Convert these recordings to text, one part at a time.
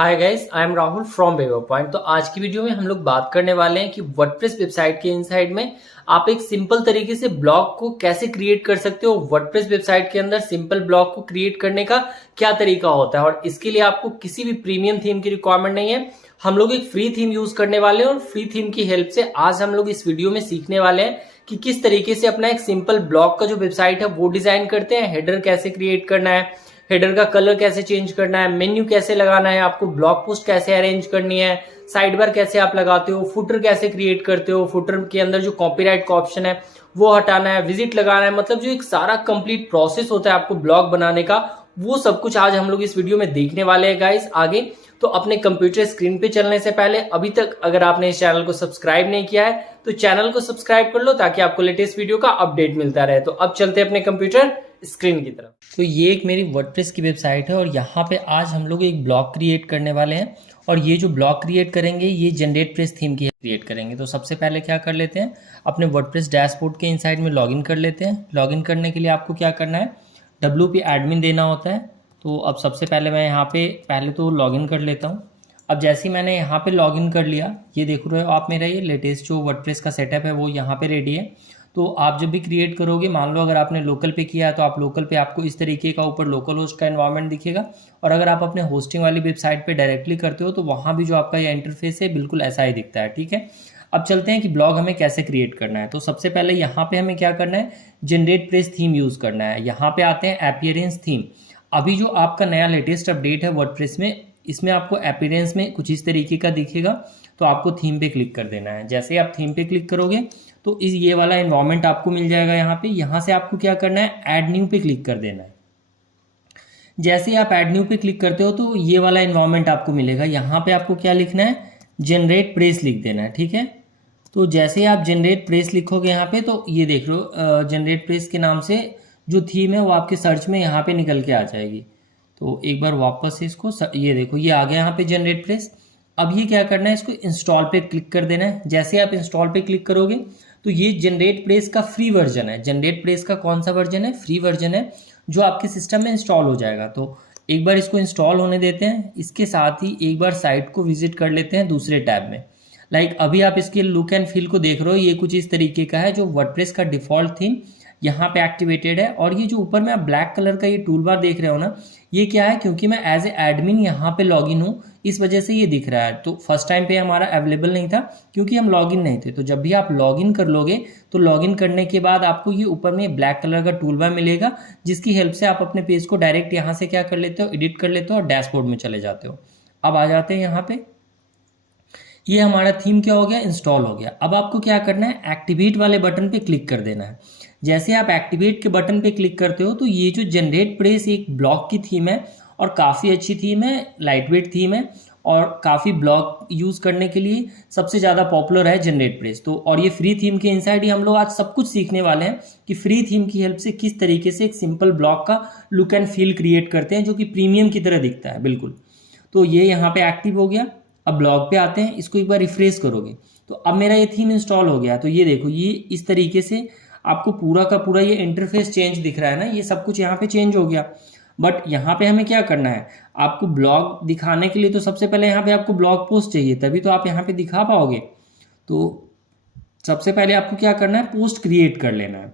Hi guys, I am Rahul from weaver point. तो आज की वीडियो में हम लोग बात करने वाले हैं कि वर्डप्रेस वेबसाइट के इनसाइड में आप एक सिंपल तरीके से ब्लॉग को कैसे क्रिएट कर सकते हो। वर्डप्रेस वेबसाइट के अंदर सिंपल ब्लॉग को क्रिएट करने का क्या तरीका होता है और इसके लिए आपको किसी भी प्रीमियम थीम की रिक्वायरमेंट नहीं है। हम लोग एक फ्री थीम यूज करने वाले हैं और फ्री थीम की हेल्प से आज हम लोग इस वीडियो में सीखने वाले हैं कि किस तरीके से अपना एक सिंपल ब्लॉग का जो वेबसाइट है वो डिजाइन करते हैं, हेडर कैसे क्रिएट करना है, हेडर का कलर कैसे चेंज करना है, मेन्यू कैसे लगाना है, आपको ब्लॉग पोस्ट कैसे अरेंज करनी है, साइड बार कैसे आप लगाते हो, फुटर कैसे क्रिएट करते हो, फुटर के अंदर जो कॉपीराइट का ऑप्शन है वो हटाना है, विजिट लगाना है, मतलब जो एक सारा कंप्लीट प्रोसेस होता है आपको ब्लॉग बनाने का, वो सब कुछ आज हम लोग इस वीडियो में देखने वाले हैं गाइस आगे। तो अपने कंप्यूटर स्क्रीन पे चलने से पहले अभी तक अगर आपने इस चैनल को सब्सक्राइब नहीं किया है तो चैनल को सब्सक्राइब कर लो ताकि आपको लेटेस्ट वीडियो का अपडेट मिलता रहे। तो अब चलते हैं अपने कंप्यूटर स्क्रीन की तरफ। तो ये एक मेरी वर्डप्रेस की वेबसाइट है और यहाँ पे आज हम लोग एक ब्लॉग क्रिएट करने वाले हैं और ये जो ब्लॉग क्रिएट करेंगे ये जनरेट प्रेस थीम की क्रिएट करेंगे। तो सबसे पहले क्या कर लेते हैं, अपने वर्डप्रेस डैशबोर्ड के इनसाइड में लॉगिन कर लेते हैं। लॉगिन करने के लिए आपको क्या करना है, WP एडमिन देना होता है। तो अब सबसे पहले मैं यहाँ पे पहले तो लॉगिन कर लेता हूँ। अब जैसे ही मैंने यहाँ पे लॉगिन कर लिया, ये देख रहे हो आप मेरा ये लेटेस्ट जो वर्डप्रेस का सेटअप है वो यहाँ पे रेडी है। तो आप जब भी क्रिएट करोगे, मान लो अगर आपने लोकल पे किया है तो आप लोकल पे आपको इस तरीके का ऊपर लोकल होस्ट का एनवायरनमेंट दिखेगा और अगर आप अपने होस्टिंग वाली वेबसाइट पे डायरेक्टली करते हो तो वहाँ भी जो आपका ये इंटरफेस है बिल्कुल ऐसा ही दिखता है। ठीक है, अब चलते हैं कि ब्लॉग हमें कैसे क्रिएट करना है। तो सबसे पहले यहाँ पे हमें क्या करना है, जनरेट प्रेस थीम यूज़ करना है। यहाँ पे आते हैं अपीयरेंस थीम। अभी जो आपका नया लेटेस्ट अपडेट है वर्डप्रेस में, इसमें आपको अपीयरेंस में कुछ इस तरीके का दिखेगा। तो आपको थीम पे क्लिक कर देना है। जैसे आप थीम पे क्लिक करोगे तो इस ये वाला एनवायरनमेंट आपको मिल जाएगा। यहाँ पे यहाँ से आपको क्या करना है, ऐड न्यू पे क्लिक कर देना है। जैसे आप ऐड न्यू पे क्लिक करते हो तो ये वाला एनवायरनमेंट आपको मिलेगा। यहाँ पे आपको क्या लिखना है, जनरेट प्रेस लिख देना है। ठीक है, तो जैसे आप जनरेट प्रेस लिखोगे यहाँ पे तो ये देख लो जनरेट प्रेस के नाम से जो थीम है वो आपके सर्च में यहाँ पे निकल के आ जाएगी। तो एक बार वापस से इसको ये देखो ये आ गया यहाँ पे जनरेट प्रेस। अब ये क्या करना है, इसको इंस्टॉल पे क्लिक कर देना है। जैसे आप इंस्टॉल पे क्लिक करोगे तो ये जनरेट प्रेस का फ्री वर्जन है। जनरेट प्रेस का कौन सा वर्जन है, फ्री वर्जन है जो आपके सिस्टम में इंस्टॉल हो जाएगा। तो एक बार इसको इंस्टॉल होने देते हैं। इसके साथ ही एक बार साइट को विजिट कर लेते हैं दूसरे टैब में। अभी आप इसके लुक एंड फील को देख रहे हो, ये कुछ इस तरीके का है। जो वर्डप्रेस का डिफॉल्ट थीम यहाँ पे एक्टिवेटेड है और ये जो ऊपर में आप ब्लैक कलर का ये टूल बार देख रहे हो ना, ये क्या है, क्योंकि मैं एज ए एडमिन यहाँ पे लॉगिन हूँ इस वजह से ये दिख रहा है। तो फर्स्ट टाइम पे हमारा अवेलेबल नहीं था क्योंकि हम लॉगिन नहीं थे। तो जब भी आप लॉगिन कर लोगे तो लॉगिन करने के बाद आपको ये ऊपर में ब्लैक कलर का टूल बार मिलेगा जिसकी हेल्प से आप अपने पेज को डायरेक्ट यहाँ से क्या कर लेते हो, एडिट कर लेते हो और डैशबोर्ड में चले जाते हो। अब आ जाते हैं यहाँ पे, ये हमारा थीम क्या हो गया, इंस्टॉल हो गया। अब आपको क्या करना है, एक्टिवेट वाले बटन पे क्लिक कर देना है। जैसे आप एक्टिवेट के बटन पे क्लिक करते हो तो ये जो जनरेट प्रेस एक ब्लॉग की थीम है और काफ़ी अच्छी थीम है, लाइटवेट थीम है और काफ़ी ब्लॉग यूज़ करने के लिए सबसे ज़्यादा पॉपुलर है जनरेट प्रेस। तो और ये फ्री थीम के इनसाइड ही हम लोग आज सब कुछ सीखने वाले हैं कि फ्री थीम की हेल्प से किस तरीके से एक सिंपल ब्लॉग का लुक एंड फील क्रिएट करते हैं जो कि प्रीमियम की तरह दिखता है बिल्कुल। तो ये यहाँ पे एक्टिव हो गया। अब ब्लॉग पे आते हैं, इसको एक बार रिफ्रेश करोगे तो अब मेरा ये थीम इंस्टॉल हो गया। तो ये देखो ये इस तरीके से आपको पूरा का पूरा ये इंटरफेस चेंज दिख रहा है ना, ये सब कुछ यहाँ पे चेंज हो गया। बट यहाँ पे हमें क्या करना है, आपको ब्लॉग दिखाने के लिए तो सबसे पहले यहाँ पे आपको ब्लॉग पोस्ट चाहिए, तभी तो आप यहाँ पे दिखा पाओगे। तो सबसे पहले आपको क्या करना है, पोस्ट क्रिएट कर लेना है।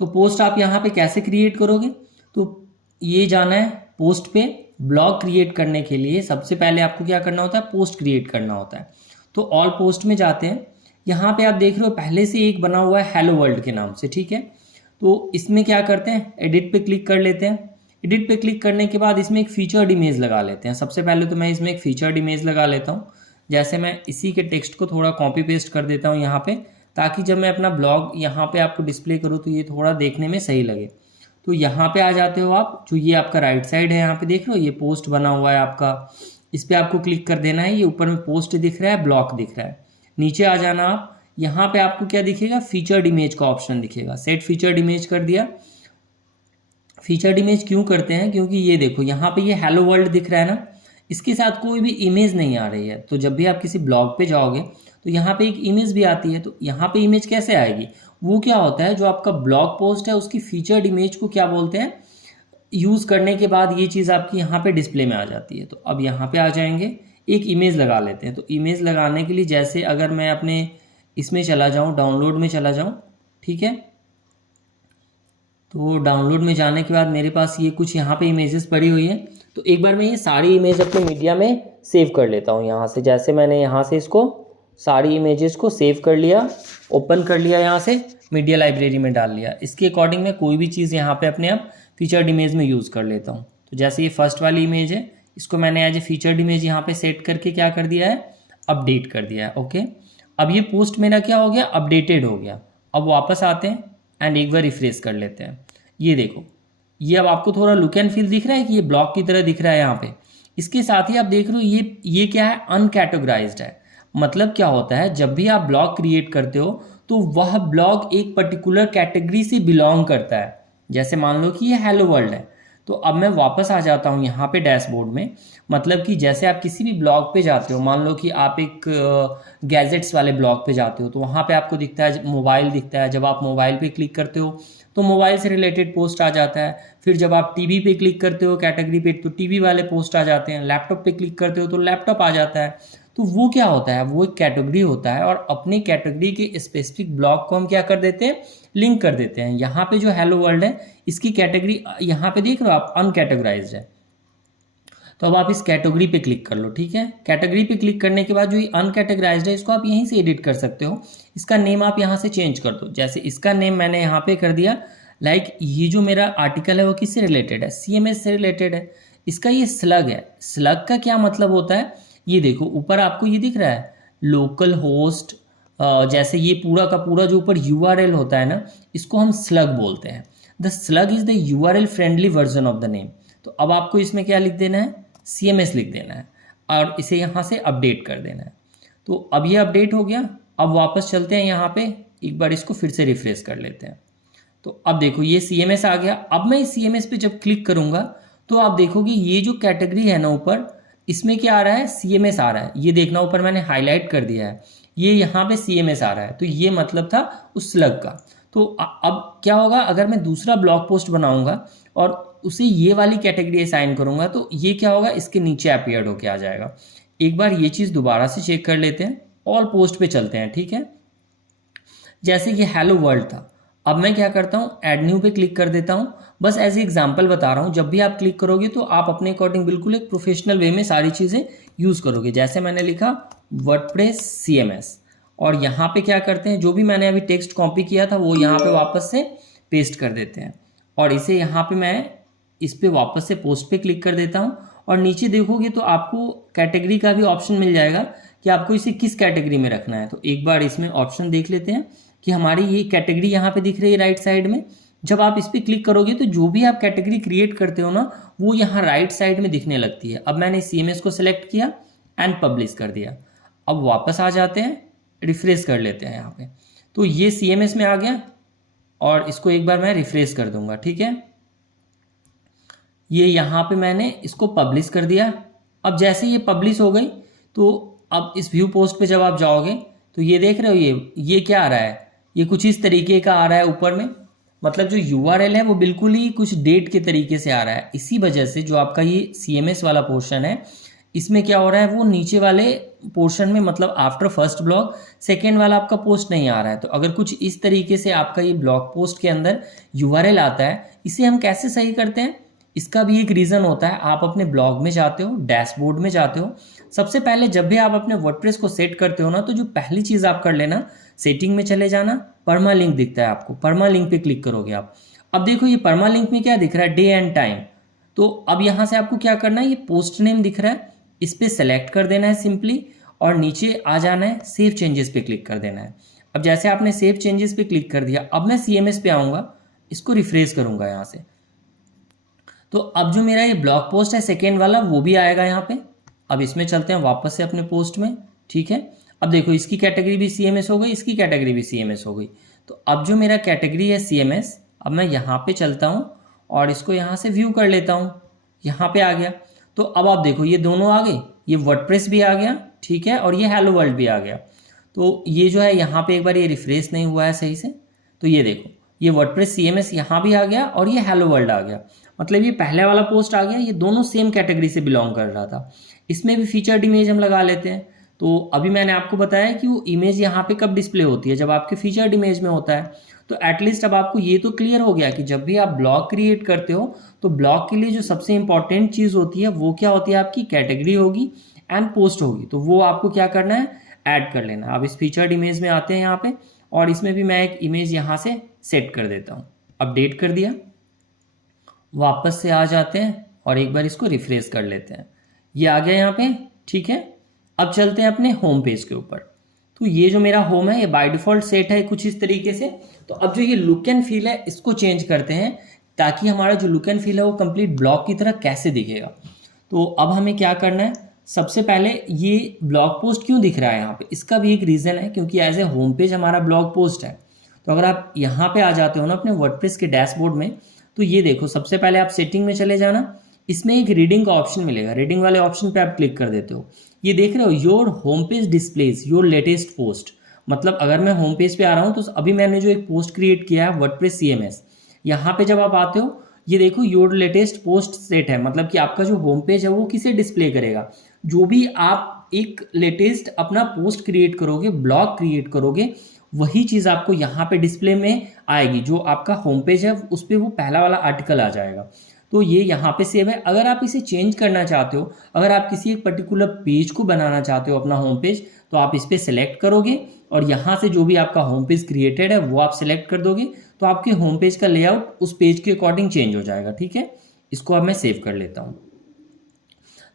तो पोस्ट आप यहाँ पे कैसे क्रिएट करोगे, तो ये जाना है पोस्ट पे। ब्लॉग क्रिएट करने के लिए सबसे पहले आपको क्या करना होता है, पोस्ट क्रिएट करना होता है। तो ऑल पोस्ट में जाते हैं। यहाँ पे आप देख रहे हो पहले से एक बना हुआ है हेलो वर्ल्ड के नाम से। ठीक है, तो इसमें क्या करते हैं, एडिट पे क्लिक कर लेते हैं। एडिट पे क्लिक करने के बाद इसमें एक फीचर्ड इमेज लगा लेते हैं। सबसे पहले तो मैं इसमें एक फीचर्ड इमेज लगा लेता हूँ। जैसे मैं इसी के टेक्स्ट को थोड़ा कॉपी पेस्ट कर देता हूँ यहाँ पे, ताकि जब मैं अपना ब्लॉग यहाँ पे आपको डिस्प्ले करूँ तो ये थोड़ा देखने में सही लगे। तो यहाँ पे आ जाते हो आप, जो ये आपका राइट साइड है यहाँ पे देख रहे हो ये पोस्ट बना हुआ है आपका, इस पर आपको क्लिक कर देना है। ये ऊपर में पोस्ट दिख रहा है, ब्लॉक दिख रहा है। नीचे आ जाना आप, यहाँ पे आपको क्या दिखेगा, फीचर्ड इमेज का ऑप्शन दिखेगा। सेट फीचर्ड इमेज कर दिया। फीचर्ड इमेज क्यों करते हैं, क्योंकि ये देखो यहाँ पे ये हेलो वर्ल्ड दिख रहा है ना, इसके साथ कोई भी इमेज नहीं आ रही है। तो जब भी आप किसी ब्लॉग पे जाओगे तो यहाँ पे एक इमेज भी आती है। तो यहाँ पे इमेज कैसे आएगी, वो क्या होता है, जो आपका ब्लॉग पोस्ट है उसकी फीचर्ड इमेज को क्या बोलते हैं, यूज़ करने के बाद ये चीज़ आपकी यहाँ पे डिस्प्ले में आ जाती है। तो अब यहाँ पे आ जाएंगे, एक इमेज लगा लेते हैं। तो इमेज लगाने के लिए जैसे अगर मैं अपने इसमें चला जाऊँ, डाउनलोड में चला जाऊँ, ठीक है। तो डाउनलोड में जाने के बाद मेरे पास ये कुछ यहाँ पे इमेजेस पड़ी हुई हैं। तो एक बार मैं ये सारी इमेज अपने मीडिया में सेव कर लेता हूँ यहाँ से। जैसे मैंने यहाँ से इसको सारी इमेजेस को सेव कर लिया, ओपन कर लिया, यहाँ से मीडिया लाइब्रेरी में डाल लिया। इसके अकॉर्डिंग मैं कोई भी चीज़ यहाँ पे अपने आप फीचर्ड इमेज में यूज़ कर लेता हूँ। तो जैसे ये फर्स्ट वाली इमेज है, इसको मैंने एज ए फीचर्ड इमेज यहाँ पे सेट करके क्या कर दिया है, अपडेट कर दिया है। ओके, अब ये पोस्ट मेरा क्या हो गया, अपडेटेड हो गया। अब वापस आते हैं एंड एक बार रिफ्रेश कर लेते हैं। ये देखो, ये अब आपको थोड़ा लुक एंड फील दिख रहा है कि ये ब्लॉक की तरह दिख रहा है यहाँ पे। इसके साथ ही आप देख रहे हो ये क्या है, अनकैटेगराइज्ड है। मतलब क्या होता है, जब भी आप ब्लॉग क्रिएट करते हो तो वह ब्लॉग एक पर्टिकुलर कैटेगरी से बिलोंग करता है। जैसे मान लो कि ये हेलो वर्ल्ड है, तो अब मैं वापस आ जाता हूँ यहाँ पे डैशबोर्ड में। मतलब कि जैसे आप किसी भी ब्लॉग पे जाते हो, मान लो कि आप एक गैजेट्स वाले ब्लॉग पे जाते हो, तो वहाँ पे आपको दिखता है मोबाइल दिखता है। जब आप मोबाइल पे क्लिक करते हो तो मोबाइल से रिलेटेड पोस्ट आ जाता है। फिर जब आप टीवी पे क्लिक करते हो कैटेगरी पे, तो टीवी वाले पोस्ट आ जाते हैं। लैपटॉप पे क्लिक करते हो तो लैपटॉप आ जाता है। तो वो क्या होता है, वो एक कैटेगरी होता है, और अपनी कैटेगरी के स्पेसिफिक ब्लॉग को हम क्या कर देते हैं, लिंक कर देते हैं। यहाँ पे जो हेलो वर्ल्ड है, इसकी कैटेगरी यहाँ पे देख रहे हो आप, अनकैटेगराइज्ड है। तो अब आप इस कैटेगरी पे क्लिक कर लो, ठीक है। कैटेगरी पे क्लिक करने के बाद जो ये अनकैटेगराइज्ड है, इसको आप यहीं से एडिट कर सकते हो। इसका नेम आप यहाँ से चेंज कर दो। जैसे इसका नेम मैंने यहाँ पे कर दिया, लाइक ये जो मेरा आर्टिकल है वो किससे रिलेटेड है, CMS से रिलेटेड है। इसका ये स्लग है। स्लग का क्या मतलब होता है, ये देखो ऊपर आपको ये दिख रहा है, लोकल होस्ट। जैसे ये पूरा का पूरा जो ऊपर URL होता है ना, इसको हम स्लग बोलते हैं। The slug is the URL friendly version of the name. तो अब आपको इसमें क्या लिख देना है, CMS लिख देना है, और इसे यहाँ से अपडेट कर देना है। तो अब ये अपडेट हो गया। अब वापस चलते हैं यहाँ पे, एक बार इसको फिर से रिफ्रेश कर लेते हैं। तो अब देखो ये CMS आ गया। अब मैं इस CMS पे जब क्लिक करूंगा तो आप देखोगे ये जो कैटेगरी है ना ऊपर, इसमें क्या आ रहा है, CMS आ रहा है। ये देखना ऊपर मैंने हाईलाइट कर दिया है, ये यहाँ पे CMS आ रहा है। तो ये मतलब था उस स्लग का। तो अब क्या होगा, अगर मैं दूसरा ब्लॉग पोस्ट बनाऊंगा और उसे ये वाली कैटेगरी असाइन करूंगा, तो ये क्या होगा, इसके नीचे अपीयर्ड होके आ जाएगा। एक बार ये चीज़ दोबारा से चेक कर लेते हैं, ऑल पोस्ट पे चलते हैं, ठीक है। जैसे ये हेलो वर्ल्ड था, अब मैं क्या करता हूँ, ऐड न्यू पे क्लिक कर देता हूँ। बस एज ए एग्जाम्पल बता रहा हूँ, जब भी आप क्लिक करोगे तो आप अपने अकॉर्डिंग बिल्कुल एक प्रोफेशनल वे में सारी चीज़ें यूज़ करोगे। जैसे मैंने लिखा वर्डप्रेस CMS, और यहाँ पे क्या करते हैं, जो भी मैंने अभी टेक्स्ट कॉपी किया था वो यहाँ पे वापस से पेस्ट कर देते हैं, और इसे यहाँ पे मैं इस पे वापस से पोस्ट पे क्लिक कर देता हूँ। और नीचे देखोगे तो आपको कैटेगरी का भी ऑप्शन मिल जाएगा कि आपको इसे किस कैटेगरी में रखना है। तो एक बार इसमें ऑप्शन देख लेते हैं कि हमारी ये कैटेगरी यहाँ पे दिख रही है राइट साइड में। जब आप इस पर क्लिक करोगे तो जो भी आप कैटेगरी क्रिएट करते हो ना, वो यहाँ राइट साइड में दिखने लगती है। अब मैंने CMS को सिलेक्ट किया एंड पब्लिश कर दिया। अब वापस आ जाते हैं, रिफ्रेश कर लेते हैं यहाँ पे। तो ये CMS में आ गया, और इसको एक बार मैं रिफ्रेश कर दूंगा, ठीक है। ये यहाँ पे मैंने इसको पब्लिश कर दिया। अब जैसे ये पब्लिश हो गई, तो अब इस व्यू पोस्ट पे जब आप जाओगे तो ये देख रहे हो, ये क्या आ रहा है, ये कुछ इस तरीके का आ रहा है ऊपर में। मतलब जो URL है वो बिल्कुल ही कुछ डेट के तरीके से आ रहा है। इसी वजह से जो आपका ये CMS वाला पोर्शन है, इसमें क्या हो रहा है, वो नीचे वाले पोर्शन में, मतलब आफ्टर फर्स्ट ब्लॉग सेकेंड वाला आपका पोस्ट नहीं आ रहा है। तो अगर कुछ इस तरीके से आपका ये ब्लॉग पोस्ट के अंदर URL आता है, इसे हम कैसे सही करते हैं, इसका भी एक रीज़न होता है। आप अपने ब्लॉग में जाते हो, डैशबोर्ड में जाते हो, सबसे पहले जब भी आप अपने वर्डप्रेस को सेट करते हो ना, तो जो पहली चीज़ आप कर लेना, सेटिंग में चले जाना, परमा लिंक दिखता है आपको, परमा लिंक पे क्लिक करोगे आप। अब देखो ये परमा लिंक में क्या दिख रहा है, डे एंड टाइम। तो अब यहाँ से आपको क्या करना है, ये पोस्ट नेम दिख रहा है, इस पर सेलेक्ट कर देना है सिंपली, और नीचे आ जाना है, सेव चेंजेस पे क्लिक कर देना है। अब जैसे आपने सेव चेंजेस पे क्लिक कर दिया, अब मैं CMS पे आऊँगा, इसको रिफ्रेश करूँगा यहाँ से। तो अब जो मेरा ये ब्लॉग पोस्ट है सेकेंड वाला, वो भी आएगा यहाँ पे। अब इसमें चलते हैं वापस से अपने पोस्ट में, ठीक है। अब देखो इसकी कैटेगरी भी CMS हो गई, इसकी कैटेगरी भी CMS हो गई। तो अब जो मेरा कैटेगरी है CMS, अब मैं यहाँ पे चलता हूँ और इसको यहाँ से व्यू कर लेता हूँ, यहाँ पे आ गया। तो अब आप देखो ये दोनों आ गए, ये वर्डप्रेस भी आ गया, ठीक है, और ये हेलो वर्ल्ड भी आ गया। तो ये जो है यहाँ पे एक बार ये रिफ्रेश नहीं हुआ है सही से, तो ये देखो ये वर्डप्रेस CMS यहाँ भी आ गया और ये हेलो वर्ल्ड आ गया। मतलब ये पहले वाला पोस्ट आ गया, ये दोनों सेम कैटेगरी से बिलोंग कर रहा था। इसमें भी फीचर्ड इमेज हम लगा लेते हैं। तो अभी मैंने आपको बताया कि वो इमेज यहाँ पे कब डिस्प्ले होती है, जब आपके फीचर्ड इमेज में होता है। तो एटलीस्ट अब आपको ये तो क्लियर हो गया कि जब भी आप ब्लॉग क्रिएट करते हो तो ब्लॉग के लिए जो सबसे इंपॉर्टेंट चीज़ होती है वो क्या होती है, आपकी कैटेगरी होगी एंड पोस्ट होगी। तो वो आपको क्या करना है, ऐड कर लेना। अब इस फीचर्ड इमेज में आते हैं यहाँ पे, और इसमें भी मैं एक इमेज यहाँ से सेट कर देता हूँ। अपडेट कर दिया, वापस से आ जाते हैं और एक बार इसको रिफ्रेश कर लेते हैं। ये आ गया यहाँ पे, ठीक है। अब चलते हैं अपने होम पेज के ऊपर। तो ये जो मेरा होम है ये बाय डिफॉल्ट सेट है कुछ इस तरीके से। तो अब जो ये लुक एंड फील है इसको चेंज करते हैं, ताकि हमारा जो लुक एंड फील है वो कंप्लीट ब्लॉग की तरह कैसे दिखेगा। तो अब हमें क्या करना है, सबसे पहले ये ब्लॉग पोस्ट क्यों दिख रहा है यहाँ पे, इसका भी एक रीज़न है, क्योंकि एज ए होम पेज हमारा ब्लॉग पोस्ट है। तो अगर आप यहाँ पे आ जाते हो ना अपने वर्डप्रेस के डैशबोर्ड में, तो ये देखो सबसे पहले आप सेटिंग में चले जाना, इसमें एक रीडिंग का ऑप्शन मिलेगा। रीडिंग वाले ऑप्शन पे आप क्लिक कर देते हो। ये देख रहे हो, your home page displays your latest post. मतलब अगर मैं होम पेज पे आ रहा हूँ तो अभी मैंने जो एक पोस्ट क्रिएट किया है वर्डप्रेस CMS, यहाँ पे जब आप आते हो ये देखो योर लेटेस्ट पोस्ट सेट है। मतलब कि आपका जो होम पेज है वो किसे डिस्प्ले करेगा, जो भी आप एक लेटेस्ट अपना पोस्ट क्रिएट करोगे, ब्लॉग क्रिएट करोगे, वही चीज़ आपको यहाँ पे डिस्प्ले में आएगी। जो आपका होम पेज है उस पर वो पहला वाला आर्टिकल आ जाएगा। तो ये यहाँ पे सेव है। अगर आप इसे चेंज करना चाहते हो, अगर आप किसी एक पर्टिकुलर पेज को बनाना चाहते हो अपना होम पेज, तो आप इस पर सेलेक्ट करोगे और यहाँ से जो भी आपका होम पेज क्रिएटेड है वो आप सेलेक्ट कर दोगे, तो आपके होम पेज का लेआउट उस पेज के अकॉर्डिंग चेंज हो जाएगा। ठीक है, इसको अब मैं सेव कर लेता हूँ।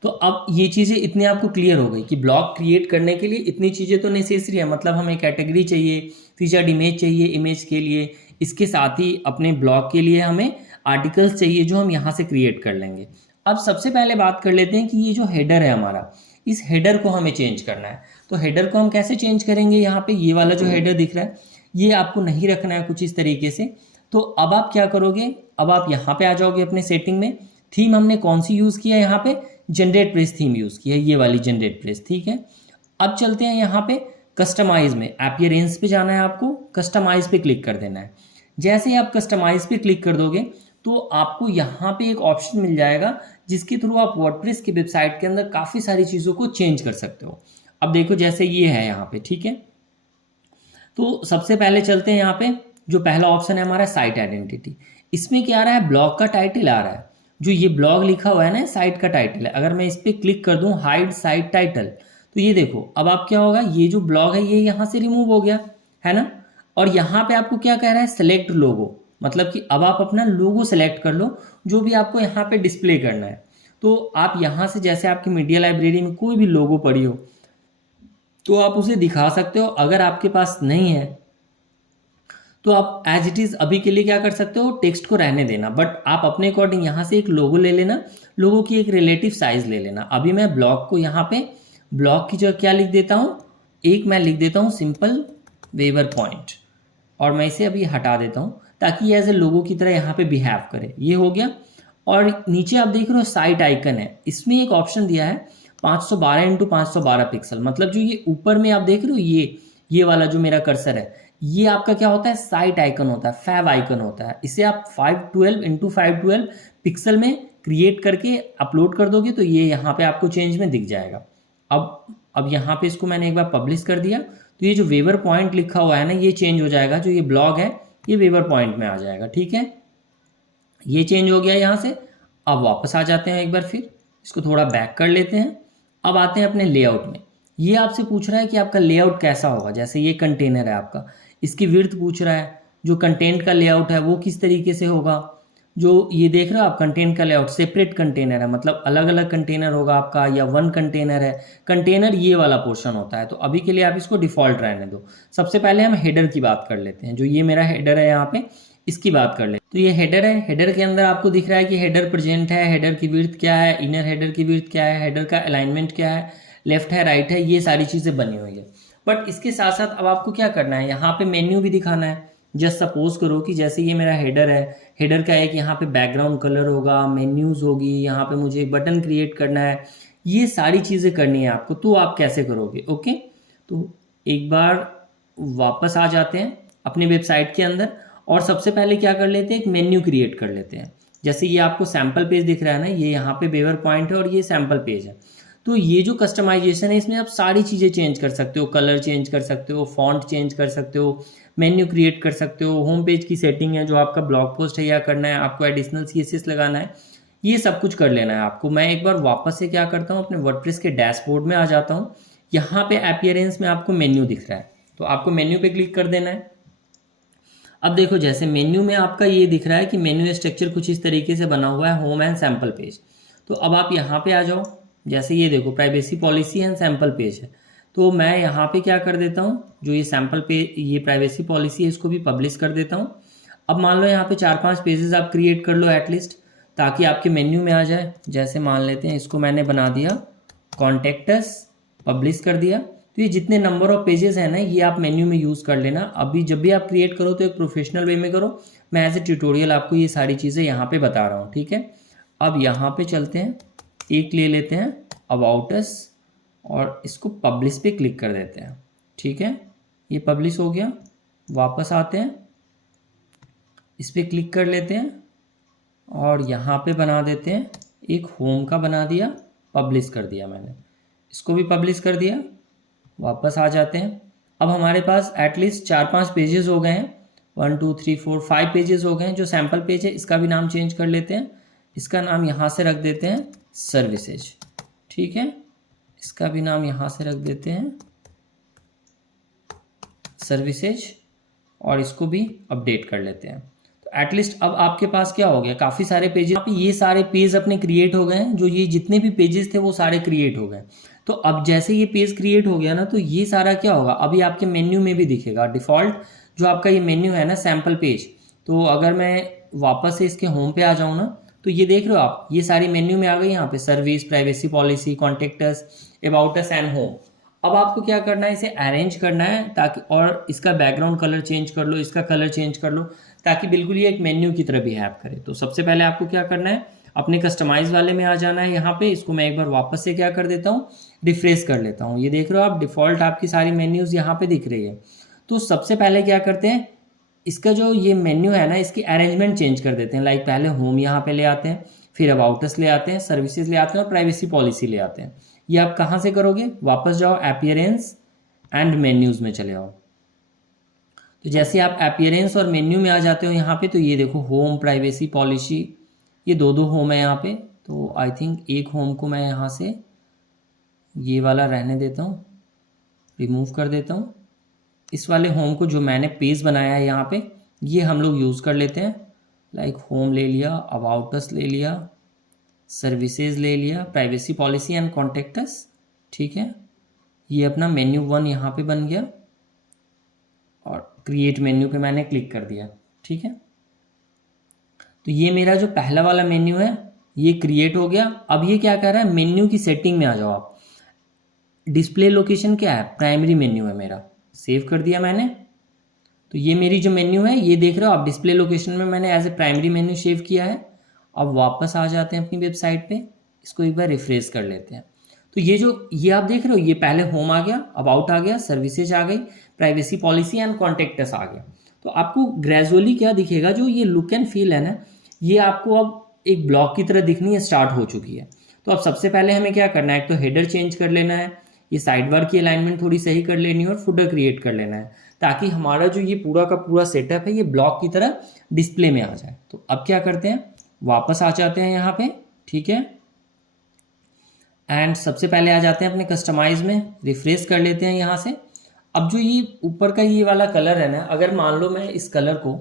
तो अब ये चीज़ें इतनी आपको क्लियर हो गई कि ब्लॉग क्रिएट करने के लिए इतनी चीज़ें तो नेसेसरी है। मतलब हमें कैटेगरी चाहिए, फीचर्ड इमेज चाहिए इमेज के लिए, इसके साथ ही अपने ब्लॉग के लिए हमें आर्टिकल्स चाहिए जो हम यहाँ से क्रिएट कर लेंगे। अब सबसे पहले बात कर लेते हैं कि ये जो हेडर है हमारा, इस हेडर को हमें चेंज करना है। तो हेडर को हम कैसे चेंज करेंगे, यहाँ पे ये वाला जो हेडर दिख रहा है ये आपको नहीं रखना है कुछ इस तरीके से। तो अब आप क्या करोगे, अब आप यहाँ पे आ जाओगे अपने सेटिंग में। थीम हमने कौन सी यूज़ किया है, यहाँ पे जनरेट प्रेस थीम यूज़ की है, ये वाली जनरेट प्रेस। ठीक है, अब चलते हैं यहाँ पे कस्टमाइज में। अपीयरेंस पे जाना है आपको, कस्टमाइज पे क्लिक कर देना है। जैसे ही आप कस्टमाइज पे क्लिक कर दोगे तो आपको यहाँ पे एक ऑप्शन मिल जाएगा जिसके थ्रू आप वर्डप्रेस की वेबसाइट के अंदर काफ़ी सारी चीज़ों को चेंज कर सकते हो। अब देखो जैसे ये है यहाँ पे, ठीक है। तो सबसे पहले चलते हैं यहाँ पे, जो पहला ऑप्शन है हमारा साइट आइडेंटिटी। इसमें क्या आ रहा है, ब्लॉग का टाइटल आ रहा है। जो ये ब्लॉग लिखा हुआ है ना, साइट का टाइटल है। अगर मैं इस पर क्लिक कर दूं हाइड साइट टाइटल, तो ये देखो अब आप क्या होगा, ये जो ब्लॉग है ये यहाँ से रिमूव हो गया है ना। और यहाँ पे आपको क्या कह रहा है, सेलेक्ट लोगो। मतलब कि अब आप अपना लोगो सेलेक्ट कर लो जो भी आपको यहाँ पे डिस्प्ले करना है। तो आप यहाँ से जैसे आपकी मीडिया लाइब्रेरी में कोई भी लोगो पड़ी हो तो आप उसे दिखा सकते हो। अगर आपके पास नहीं है तो आप एज इट इज़ अभी के लिए क्या कर सकते हो, टेक्स्ट को रहने देना, बट आप अपने अकॉर्डिंग यहाँ से एक लोगो ले लेना, लोगो की एक रिलेटिव साइज ले लेना। अभी मैं ब्लॉग को यहाँ पे ब्लॉग की जगह क्या लिख देता हूँ, एक मैं लिख देता हूँ सिंपल वेवर पॉइंट, और मैं इसे अभी हटा देता हूँ ताकि ये एज ए लोगो की तरह यहाँ पे बिहेव करे। ये हो गया। और नीचे आप देख रहे हो साइट आइकन है, इसमें एक ऑप्शन दिया है 512x512 पिक्सल। मतलब जो ये ऊपर में आप देख रहे हो ये वाला जो मेरा कर्सर है, ये आपका क्या होता है, साइट आइकन होता है, फैव आइकन होता है। इसे आप 512x512 पिक्सल में क्रिएट करके अपलोड कर दोगे तो ये यहाँ पे आपको चेंज में दिख जाएगा। अब यहाँ पे इसको मैंने एक बार पब्लिश कर दिया तो ये जो वेवर पॉइंट लिखा हुआ है ना ये चेंज हो जाएगा। जो ये ब्लॉग है ये वेवर पॉइंट में आ जाएगा। ठीक है, ये चेंज हो गया यहाँ से। अब वापस आ जाते हैं एक बार फिर, इसको थोड़ा बैक कर लेते हैं। अब आते हैं अपने लेआउट में। ये आपसे पूछ रहा है कि आपका लेआउट कैसा होगा। जैसे ये कंटेनर है आपका, इसकी विड्थ पूछ रहा है, जो कंटेंट का लेआउट है वो किस तरीके से होगा। जो ये देख रहे हो आप कंटेंट का लेआउट, सेपरेट कंटेनर है, मतलब अलग अलग कंटेनर होगा आपका, या वन कंटेनर है। कंटेनर ये वाला पोर्शन होता है। तो अभी के लिए आप इसको डिफॉल्ट रहने दो। सबसे पहले हम हेडर की बात कर लेते हैं। जो ये मेरा हेडर है यहाँ पे, इसकी बात कर ले। तो ये हेडर है, हेडर के अंदर आपको दिख रहा है कि हेडर प्रेजेंट है, हेडर की विड्थ क्या है, इनर हेडर की विड्थ क्या है, हेडर का अलाइनमेंट क्या है, लेफ्ट है राइट है, ये सारी चीज़ें बनी हुई है। बट इसके साथ साथ अब आपको क्या करना है, यहाँ पे मेन्यू भी दिखाना है। जस्ट सपोज करो कि जैसे ये मेरा हेडर है, हेडर का एक यहाँ पे बैकग्राउंड कलर होगा, मेन्यूज़ होगी, यहाँ पे मुझे एक बटन क्रिएट करना है, ये सारी चीज़ें करनी है आपको। तो आप कैसे करोगे, ओके। तो एक बार वापस आ जाते हैं अपनी वेबसाइट के अंदर और सबसे पहले क्या कर लेते हैं, एक मेन्यू क्रिएट कर लेते हैं। जैसे ये आपको सैम्पल पेज दिख रहा है ना, ये यहाँ पे बेवर पॉइंट है और ये सैम्पल पेज है। तो ये जो कस्टमाइजेशन है इसमें आप सारी चीज़ें चेंज कर सकते हो, कलर चेंज कर सकते हो, फॉन्ट चेंज कर सकते हो, मेन्यू क्रिएट कर सकते हो, होम पेज की सेटिंग है, जो आपका ब्लॉग पोस्ट है या करना है, आपको एडिशनल CSS लगाना है, ये सब कुछ कर लेना है आपको। मैं एक बार वापस से क्या करता हूँ, अपने वर्डप्रेस के डैशबोर्ड में आ जाता हूँ। यहाँ पे अपीयरेंस में आपको मेन्यू दिख रहा है, तो आपको मेन्यू पे क्लिक कर देना है। अब देखो जैसे मेन्यू में आपका ये दिख रहा है कि मेन्यू स्ट्रक्चर कुछ इस तरीके से बना हुआ है, होम एंड सैम्पल पेज। तो अब आप यहाँ पे आ जाओ, जैसे ये देखो privacy policy and sample page है। तो मैं यहाँ पे क्या कर देता हूँ, जो ये सैम्पल पेज, ये प्राइवेसी पॉलिसी है, इसको भी पब्लिश कर देता हूँ। अब मान लो यहाँ पे 4-5 पेजेस आप क्रिएट कर लो एटलीस्ट, ताकि आपके मेन्यू में आ जाए। जैसे मान लेते हैं इसको मैंने बना दिया कॉन्टेक्ट अस, पब्लिश कर दिया। तो ये जितने नंबर ऑफ पेजेस हैं ना, ये आप मेन्यू में यूज़ कर लेना। अभी जब भी आप क्रिएट करो तो एक प्रोफेशनल वे में करो। मैं एज ए ट्यूटोरियल आपको ये सारी चीज़ें यहाँ पे बता रहा हूँ, ठीक है। अब यहाँ पे चलते हैं, एक ले लेते हैं अबाउट अस और इसको पब्लिश पे क्लिक कर देते हैं, ठीक है। ये पब्लिश हो गया। वापस आते हैं, इस पर क्लिक कर लेते हैं और यहाँ पे बना देते हैं एक होम का बना दिया, पब्लिश कर दिया मैंने, इसको भी पब्लिश कर दिया। वापस आ जाते हैं। अब हमारे पास एटलीस्ट 4-5 पेजेस हो गए हैं, 1 2 3 4 5 पेजेस हो गए हैं। जो सैम्पल पेज है इसका भी नाम चेंज कर लेते हैं, इसका नाम यहाँ से रख देते हैं सर्विसेज, ठीक है। इसका भी नाम यहाँ से रख देते हैं सर्विसेज और इसको भी अपडेट कर लेते हैं। तो एटलीस्ट अब आपके पास क्या हो गया, काफ़ी सारे पेजेस, ये सारे पेज अपने क्रिएट हो गए हैं। जो ये जितने भी पेजेस थे वो सारे क्रिएट हो गए। तो अब जैसे ये पेज क्रिएट हो गया ना, तो ये सारा क्या होगा, अभी आपके मेन्यू में भी दिखेगा डिफ़ॉल्ट जो आपका ये मेन्यू है ना, सैम्पल पेज। तो अगर मैं वापस से इसके होम पे आ जाऊँ ना, तो ये देख रहे हो आप, ये सारी मेन्यू में आ गई। यहाँ पे service, privacy policy, contact us, about us and home. अब आपको क्या करना है, इसे अरेंज करना है ताकि, और इसका बैकग्राउंड कलर चेंज कर लो, इसका कलर चेंज कर लो, ताकि बिल्कुल ये एक मेन्यू की तरह बिहेव करे। तो सबसे पहले आपको क्या करना है, अपने कस्टमाइज वाले में आ जाना है। यहाँ पे इसको मैं एक बार वापस से क्या कर देता हूँ, रिफ्रेश कर लेता हूँ। ये देख रहे हो आप, डिफ़ॉल्ट आपकी सारी मेन्यूज़ यहाँ पे दिख रही है। तो सबसे पहले क्या करते हैं, इसका जो ये मेन्यू है ना, इसकी अरेंजमेंट चेंज कर देते हैं। लाइक पहले होम यहाँ पे ले आते हैं, फिर अबाउट अस ले आते हैं, सर्विसेज ले आते हैं और प्राइवेसी पॉलिसी ले आते हैं। ये आप कहाँ से करोगे, वापस जाओ अपीयरेंस एंड मेन्यूज़ में चले आओ। तो जैसे आप अपीयरेंस और मेन्यू में आ जाते हो यहाँ पे, तो ये देखो होम, प्राइवेसी पॉलिसी, ये दो होम है यहाँ पे। तो आई थिंक एक होम को मैं यहाँ से ये वाला रहने देता हूँ, रिमूव कर देता हूँ। इस वाले होम को जो मैंने पेज बनाया है यहाँ पे, ये हम लोग यूज़ कर लेते हैं। लाइक होम ले लिया, अबाउट अस ले लिया, सर्विसेज ले लिया, प्राइवेसी पॉलिसी एंड कॉन्टेक्ट अस, ठीक है। ये अपना मेन्यू 1 यहाँ पे बन गया और क्रिएट मेन्यू पे मैंने क्लिक कर दिया, ठीक है। तो ये मेरा जो पहला वाला मेन्यू है ये क्रिएट हो गया। अब ये क्या कर रहा है, मेन्यू की सेटिंग में आ जाओ आप। डिस्प्ले लोकेशन क्या है, प्राइमरी मेन्यू है मेरा, सेव कर दिया मैंने। तो ये मेरी जो मेन्यू है, ये देख रहे हो आप, डिस्प्ले लोकेशन में मैंने as a primary menu save किया है। अब वापस आ जाते हैं अपनी वेबसाइट पे, इसको एक बार रिफ्रेश कर लेते हैं। तो ये आप देख रहे हो, ये पहले होम आ गया, अबाउट आ गया, सर्विसेज आ गई, privacy policy and contact us आ गया। तो आपको ग्रेजुअली क्या दिखेगा, जो ये लुक एंड फील है ना, ये आपको अब एक ब्लॉग की तरह दिखनी स्टार्ट हो चुकी है। तो अब सबसे पहले हमें क्या करना है, एक तो हेडर चेंज कर लेना है, ये साइड बार की अलाइनमेंट थोड़ी सही कर लेनी है और फुटर क्रिएट कर लेना है, ताकि हमारा जो ये पूरा का पूरा सेटअप है ये ब्लॉग की तरह डिस्प्ले में आ जाए। तो अब क्या करते हैं, वापस आ जाते हैं यहाँ पे, ठीक है। एंड सबसे पहले आ जाते हैं अपने कस्टमाइज में, रिफ्रेश कर लेते हैं यहाँ से। अब जो ये ऊपर का ये वाला कलर है ना, अगर मान लो मैं इस कलर को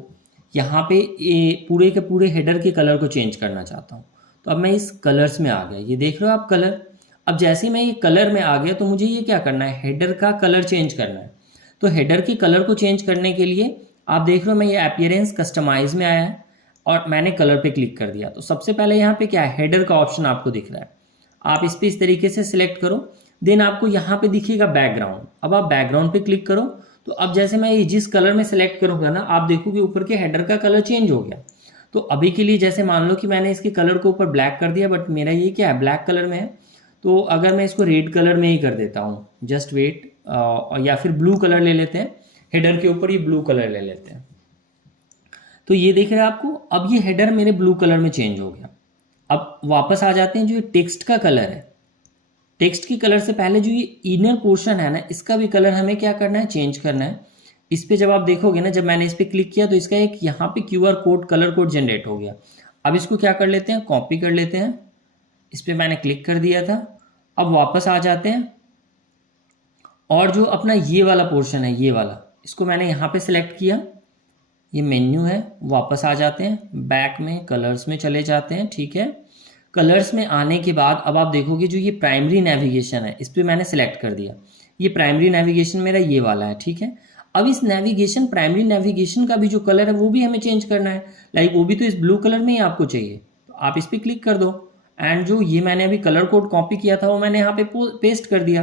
यहाँ पे ये पूरे के पूरे हेडर के कलर को चेंज करना चाहता हूँ, तो अब मैं इस कलर्स में आ गया, ये देख रहे हो आप कलर। अब जैसे ही मैं ये कलर में आ गया, तो मुझे ये क्या करना है, हेडर का कलर चेंज करना है। तो हेडर के कलर को चेंज करने के लिए आप देख रहे हो, मैं ये अपीयरेंस कस्टमाइज में आया है और मैंने कलर पे क्लिक कर दिया। तो सबसे पहले यहाँ पे क्या है, हेडर का ऑप्शन आपको दिख रहा है, आप इस पर इस तरीके से सिलेक्ट करो। देन आपको यहाँ पे दिखेगा बैकग्राउंड, अब आप बैकग्राउंड पे क्लिक करो। तो अब जैसे मैं ये जिस कलर में सिलेक्ट करूँगा ना, आप देखोगे ऊपर के हेडर का कलर चेंज हो गया। तो अभी के लिए जैसे मान लो कि मैंने इसके कलर को ऊपर ब्लैक कर दिया, बट मेरा ये क्या है, ब्लैक कलर में है। तो अगर मैं इसको रेड कलर में ही कर देता हूँ, जस्ट वेट, या फिर ब्लू कलर ले लेते हैं, हेडर के ऊपर ये ब्लू कलर ले लेते हैं। तो ये देख रहे हैं आपको, अब ये हेडर मेरे ब्लू कलर में चेंज हो गया। अब वापस आ जाते हैं, जो ये टेक्स्ट का कलर है, टेक्स्ट की कलर से पहले जो ये इनर पोर्शन है ना, इसका भी कलर हमें क्या करना है, चेंज करना है। इस पे जब आप देखोगे ना, जब मैंने इस पे क्लिक किया तो इसका एक यहाँ पे QR code, colour code generate हो गया। अब इसको क्या कर लेते हैं, कॉपी कर लेते हैं। इस पे मैंने क्लिक कर दिया था। अब वापस आ जाते हैं और जो अपना ये वाला पोर्शन है, ये वाला, इसको मैंने यहाँ पे सिलेक्ट किया। ये मेन्यू है, वापस आ जाते हैं, बैक में कलर्स में चले जाते हैं। ठीक है, कलर्स में आने के बाद अब आप देखोगे जो ये प्राइमरी नेविगेशन है, इस पर मैंने सेलेक्ट कर दिया। ये प्राइमरी नेविगेशन मेरा ये वाला है। ठीक है, अब इस नेविगेशन, प्राइमरी नेविगेशन का भी जो कलर है वो भी हमें चेंज करना है। लाइक वो भी तो इस ब्लू कलर में ही आपको चाहिए, तो आप इस पर क्लिक कर दो। एंड जो ये मैंने अभी कलर कोड कॉपी किया था वो मैंने यहाँ पे पेस्ट कर दिया।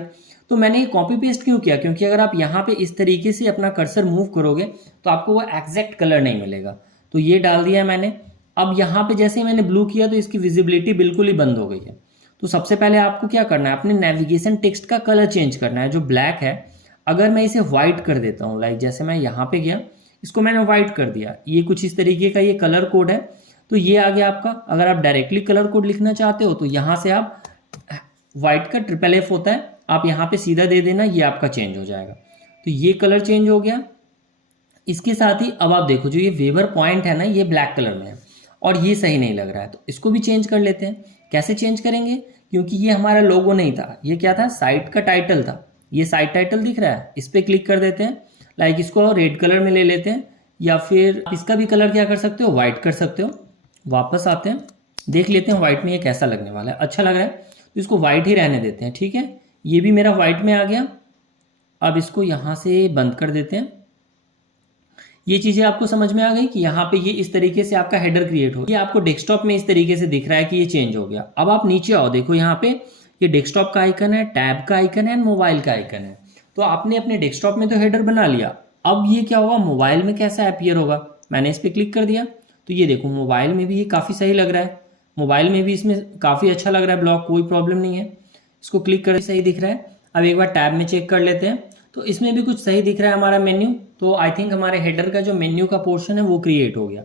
तो मैंने ये कॉपी पेस्ट क्यों किया, क्योंकि अगर आप यहाँ पे इस तरीके से अपना कर्सर मूव करोगे तो आपको वो एग्जैक्ट कलर नहीं मिलेगा। तो ये डाल दिया मैंने। अब यहाँ पे जैसे मैंने ब्लू किया तो इसकी विजिबिलिटी बिल्कुल ही बंद हो गई है। तो सबसे पहले आपको क्या करना है, अपने नेविगेशन टेक्स्ट का कलर चेंज करना है। जो ब्लैक है, अगर मैं इसे व्हाइट कर देता हूँ, लाइक जैसे मैं यहाँ पे गया, इसको मैंने व्हाइट कर दिया, ये कुछ इस तरीके का ये कलर कोड है। तो ये आ गया आपका। अगर आप डायरेक्टली कलर कोड लिखना चाहते हो तो यहाँ से आप व्हाइट का FFF होता है, आप यहाँ पे सीधा दे देना, ये आपका चेंज हो जाएगा। तो ये कलर चेंज हो गया। इसके साथ ही अब आप देखो, जो ये वेवर पॉइंट है ना, ये ब्लैक कलर में है और ये सही नहीं लग रहा है, तो इसको भी चेंज कर लेते हैं। कैसे चेंज करेंगे, क्योंकि ये हमारा लोगो नहीं था, ये क्या था, साइट का टाइटल था। ये साइट टाइटल दिख रहा है, इस पर क्लिक कर देते हैं। लाइक इसको रेड कलर में ले लेते हैं, या फिर इसका भी कलर क्या कर सकते हो, व्हाइट कर सकते हो। वापस आते हैं, देख लेते हैं व्हाइट में ये कैसा लगने वाला है। अच्छा लग रहा है तो इसको व्हाइट ही रहने देते हैं। ठीक है, ये भी मेरा व्हाइट में आ गया। अब इसको यहाँ से बंद कर देते हैं। ये चीज़ें आपको समझ में आ गई कि यहाँ पे ये इस तरीके से आपका हेडर क्रिएट हो, ये आपको डेस्कटॉप में इस तरीके से दिख रहा है कि ये चेंज हो गया। अब आप नीचे आओ, देखो यहाँ पे ये डेस्कटॉप का आइकन है, टैब का आइकन है, मोबाइल का आइकन है। तो आपने अपने डेस्कटॉप में तो हेडर बना लिया, अब ये क्या होगा, मोबाइल में कैसा अपीयर होगा। मैंने इस पर क्लिक कर दिया तो ये देखो, मोबाइल में भी ये काफ़ी सही लग रहा है, मोबाइल में भी इसमें काफ़ी अच्छा लग रहा है ब्लॉग, कोई प्रॉब्लम नहीं है। इसको क्लिक कर सही दिख रहा है। अब एक बार टैब में चेक कर लेते हैं, तो इसमें भी कुछ सही दिख रहा है हमारा मेन्यू। तो आई थिंक हमारे हेडर का जो मेन्यू का पोर्शन है वो क्रिएट हो गया।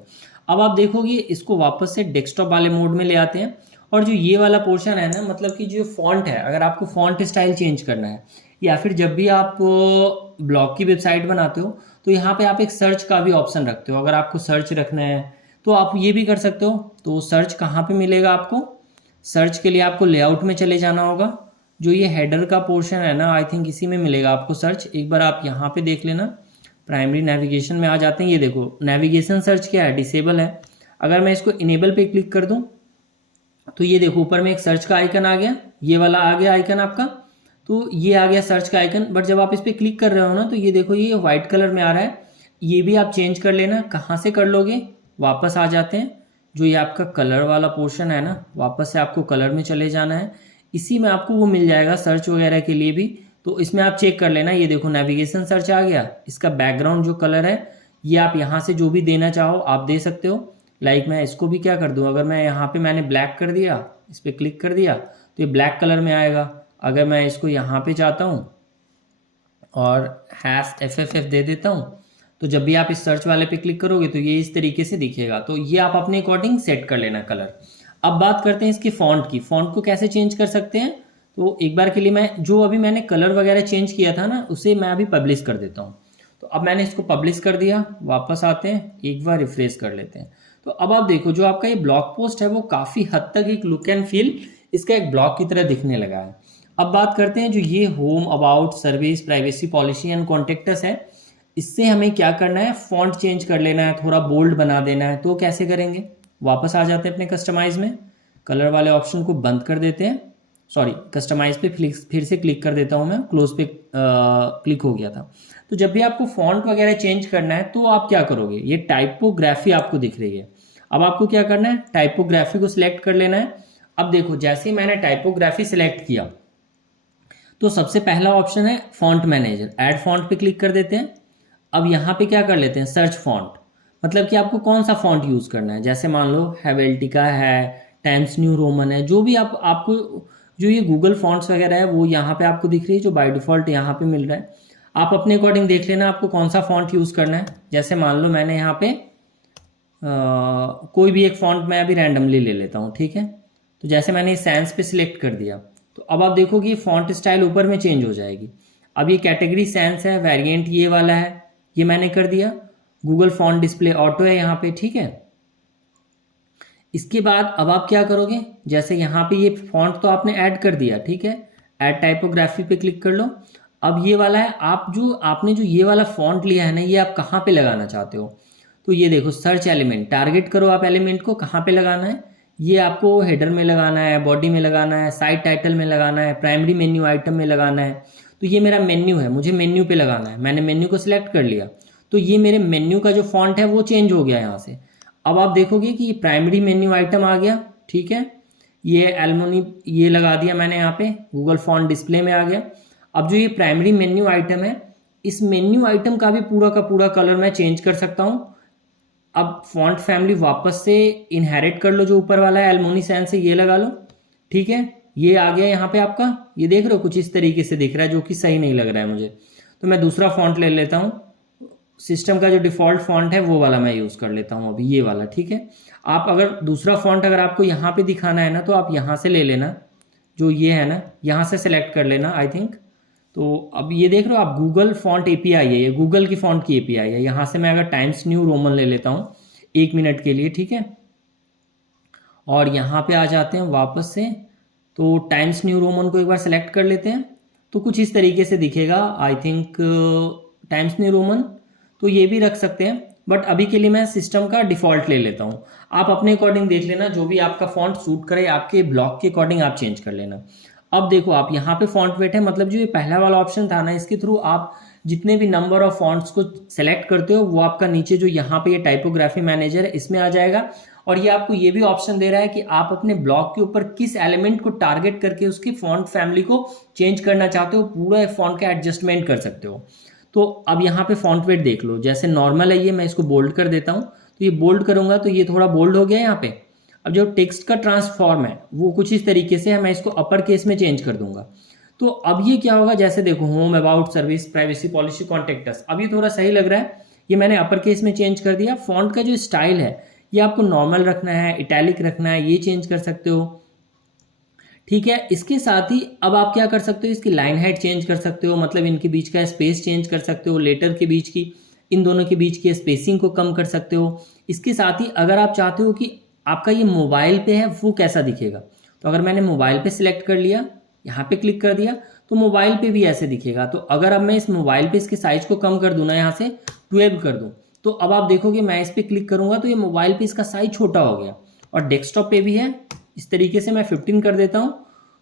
अब आप देखोगे, इसको वापस से डेस्कटॉप वाले मोड में ले आते हैं, और जो ये वाला पोर्शन है ना, मतलब कि जो फॉन्ट है, अगर आपको फॉन्ट स्टाइल चेंज करना है, या फिर जब भी आप ब्लॉग की वेबसाइट बनाते हो तो यहाँ पे आप एक सर्च का भी ऑप्शन रखते हो। अगर आपको सर्च रखना है तो आप ये भी कर सकते हो। तो सर्च कहाँ पे मिलेगा आपको, सर्च के लिए आपको लेआउट में चले जाना होगा। जो ये हेडर का पोर्शन है ना, आई थिंक इसी में मिलेगा आपको सर्च। एक बार आप यहाँ पे देख लेना, प्राइमरी नेविगेशन में आ जाते हैं। ये देखो, नेविगेशन सर्च क्या है, डिसेबल है। अगर मैं इसको इनेबल पे क्लिक कर दूं तो ये देखो, ऊपर में एक सर्च का आइकन आ गया, ये वाला आ गया आइकन आपका। तो ये आ गया सर्च का आइकन, बट जब आप इस पर क्लिक कर रहे हो ना, तो ये देखो, ये व्हाइट कलर में आ रहा है। ये भी आप चेंज कर लेना। कहाँ से कर लोगे, वापस आ जाते हैं, जो ये आपका कलर वाला पोर्शन है ना, वापस से आपको कलर में चले जाना है। इसी में आपको वो मिल जाएगा सर्च वगैरह के लिए भी, तो इसमें आप चेक कर लेना। ये देखो, नेविगेशन सर्च आ गया। इसका बैकग्राउंड जो कलर है, ये आप यहाँ से जो भी देना चाहो आप दे सकते हो। लाइक मैं इसको भी क्या कर दूँ, अगर मैं यहाँ पे मैंने ब्लैक कर दिया, इस पर क्लिक कर दिया तो ये ब्लैक कलर में आएगा। अगर मैं इसको यहाँ पे जाता हूँ और #FFF दे देता हूँ, तो जब भी आप इस सर्च वाले पे क्लिक करोगे तो ये इस तरीके से दिखेगा। तो ये आप अपने अकॉर्डिंग सेट कर लेना कलर। अब बात करते हैं इसकी फ़ॉन्ट की, फ़ॉन्ट को कैसे चेंज कर सकते हैं। तो एक बार के लिए मैं जो अभी मैंने कलर वगैरह चेंज किया था ना, उसे मैं अभी पब्लिश कर देता हूँ। तो अब मैंने इसको पब्लिश कर दिया, वापस आते हैं, एक बार रिफ्रेश कर लेते हैं। तो अब आप देखो, जो आपका ये ब्लॉग पोस्ट है वो काफ़ी हद तक एक लुक एंड फील इसका एक ब्लॉग की तरह दिखने लगा है। अब बात करते हैं जो ये home, about, service, privacy policy and contacts है, इससे हमें क्या करना है, फॉन्ट चेंज कर लेना है, थोड़ा बोल्ड बना देना है। तो कैसे करेंगे, वापस आ जाते हैं अपने कस्टमाइज में, कलर वाले ऑप्शन को बंद कर देते हैं। सॉरी, कस्टमाइज पे फिर से क्लिक कर देता हूँ मैं, क्लोज पे क्लिक हो गया था। तो जब भी आपको फॉन्ट वगैरह चेंज करना है तो आप क्या करोगे, ये टाइपोग्राफी आपको दिख रही है। अब आपको क्या करना है, टाइपोग्राफी को सिलेक्ट कर लेना है। अब देखो, जैसे ही मैंने टाइपोग्राफी सिलेक्ट किया तो सबसे पहला ऑप्शन है फॉन्ट मैनेजर, ऐड फॉन्ट पे क्लिक कर देते हैं। अब यहाँ पे क्या कर लेते हैं, सर्च फॉन्ट, मतलब कि आपको कौन सा फॉन्ट यूज़ करना है। जैसे मान लो हेवेल्टिका है, टाइम्स न्यू रोमन है, जो भी आपको जो ये गूगल फॉन्ट्स वगैरह है वो यहाँ पे आपको दिख रही है, जो बाय डिफ़ॉल्ट यहाँ पे मिल रहा है। आप अपने अकॉर्डिंग देख लेना आपको कौन सा फॉन्ट यूज़ करना है। जैसे मान लो मैंने यहाँ पे कोई भी एक फॉन्ट मैं अभी रैंडमली ले लेता हूँ, ठीक है। तो जैसे मैंने सैंस पे सिलेक्ट कर दिया तो अब आप देखोगे ये फॉन्ट स्टाइल ऊपर में चेंज हो जाएगी। अब ये कैटेगरी सैंस है, वेरिएंट ये वाला है, ये मैंने कर दिया। गूगल फॉन्ट डिस्प्ले ऑटो है यहाँ पे, ठीक है। इसके बाद अब आप क्या करोगे, जैसे यहाँ पे ये फॉन्ट तो आपने ऐड कर दिया, ठीक है। ऐड टाइपोग्राफी पे क्लिक कर लो। अब ये वाला है, आपने जो ये वाला फॉन्ट लिया है ना, ये आप कहाँ पे लगाना चाहते हो। तो ये देखो सर्च एलिमेंट, टारगेट करो आप एलिमेंट को कहाँ पे लगाना है। ये आपको हेडर में लगाना है, बॉडी में लगाना है, साइड टाइटल में लगाना है, प्राइमरी मेन्यू आइटम में लगाना है। तो ये मेरा मेन्यू है, मुझे मेन्यू पे लगाना है। मैंने मेन्यू को सिलेक्ट कर लिया तो ये मेरे मेन्यू का जो फॉन्ट है वो चेंज हो गया यहाँ से। अब आप देखोगे कि ये प्राइमरी मेन्यू आइटम आ गया, ठीक है। ये एल्मोनी ये लगा दिया मैंने यहाँ पे, गूगल फॉन्ट डिस्प्ले में आ गया। अब जो ये प्राइमरी मेन्यू आइटम है, इस मेन्यू आइटम का भी पूरा का पूरा कलर मैं चेंज कर सकता हूँ। अब फॉन्ट फैमिली वापस से इनहेरिट कर लो, जो ऊपर वाला है एल्मोनी सैन से ये लगा लो, ठीक है। ये आ गया यहाँ पे आपका, ये देख रहे हो कुछ इस तरीके से दिख रहा है, जो कि सही नहीं लग रहा है मुझे। तो मैं दूसरा फॉन्ट ले लेता हूँ, सिस्टम का जो डिफ़ॉल्ट फॉन्ट है वो वाला मैं यूज़ कर लेता हूँ अभी, ये वाला, ठीक है। आप अगर दूसरा फॉन्ट अगर आपको यहाँ पे दिखाना है ना, तो आप यहाँ से ले लेना, जो ये है ना, यहाँ से सेलेक्ट कर लेना आई थिंक। तो अब ये देख रहे हो आप, गूगल फॉन्ट एपीआई है, ये गूगल की फॉन्ट की एपीआई है। यहाँ से मैं अगर टाइम्स न्यू रोमन ले लेता हूँ 1 मिनट के लिए, ठीक है। और यहाँ पे आ जाते हैं वापस से, तो टाइम्स न्यू रोमन को एक बार सेलेक्ट कर लेते हैं। तो कुछ इस तरीके से दिखेगा I think, times new Roman. तो ये भी रख सकते हैं, बट अभी के लिए मैं सिस्टम का डिफ़ॉल्ट ले लेता हूँ। आप अपने अकॉर्डिंग देख लेना, जो भी आपका फॉन्ट सूट करे आपके ब्लॉक के अकॉर्डिंग आप चेंज कर लेना। अब देखो आप यहाँ पे फॉन्ट वेट है, मतलब जो ये पहला वाला ऑप्शन था ना, इसके थ्रू आप जितने भी नंबर ऑफ फॉन्ट्स को सेलेक्ट करते हो वो आपका नीचे जो यहाँ पे ये टाइपोग्राफी मैनेजर है इसमें आ जाएगा। और ये आपको ये भी ऑप्शन दे रहा है कि आप अपने ब्लॉक के ऊपर किस एलिमेंट को टारगेट करके उसकी फॉन्ट फैमिली को चेंज करना चाहते हो, पूरा फॉन्ट का एडजस्टमेंट कर सकते हो। तो अब यहाँ पे फॉन्ट वेट देख लो, जैसे नॉर्मल है ये, मैं इसको बोल्ड कर देता हूँ। तो ये बोल्ड करूंगा तो ये थोड़ा बोल्ड हो गया यहाँ पे। अब जो टेक्स्ट का ट्रांसफॉर्म है वो कुछ इस तरीके से है, मैं इसको अपर केस में चेंज कर दूंगा। तो अब ये क्या होगा, जैसे देखो home, about, service, privacy policy, contact us, अब ये थोड़ा सही लग रहा है। ये मैंने अपर केस में चेंज कर दिया। फॉन्ट का जो स्टाइल है ये आपको नॉर्मल रखना है, इटैलिक रखना है, ये चेंज कर सकते हो, ठीक है। इसके साथ ही अब आप क्या कर सकते हो, इसकी लाइन हाइट चेंज कर सकते हो, मतलब इनके बीच का स्पेस चेंज कर सकते हो, लेटर के बीच की, इन दोनों के बीच की स्पेसिंग को कम कर सकते हो। इसके साथ ही अगर आप चाहते हो कि आपका ये मोबाइल पे है वो कैसा दिखेगा, तो अगर मैंने मोबाइल पे सिलेक्ट कर लिया, यहाँ पे क्लिक कर दिया, तो मोबाइल पे भी ऐसे दिखेगा। तो अगर अब मैं इस मोबाइल पे इसके साइज को कम कर दूँ ना, यहाँ से 12 कर दूँ, तो अब आप देखोगे मैं इस पर क्लिक करूँगा तो ये मोबाइल पे इसका साइज छोटा हो गया। और डेस्कटॉप पे भी है, इस तरीके से मैं 15 कर देता हूँ,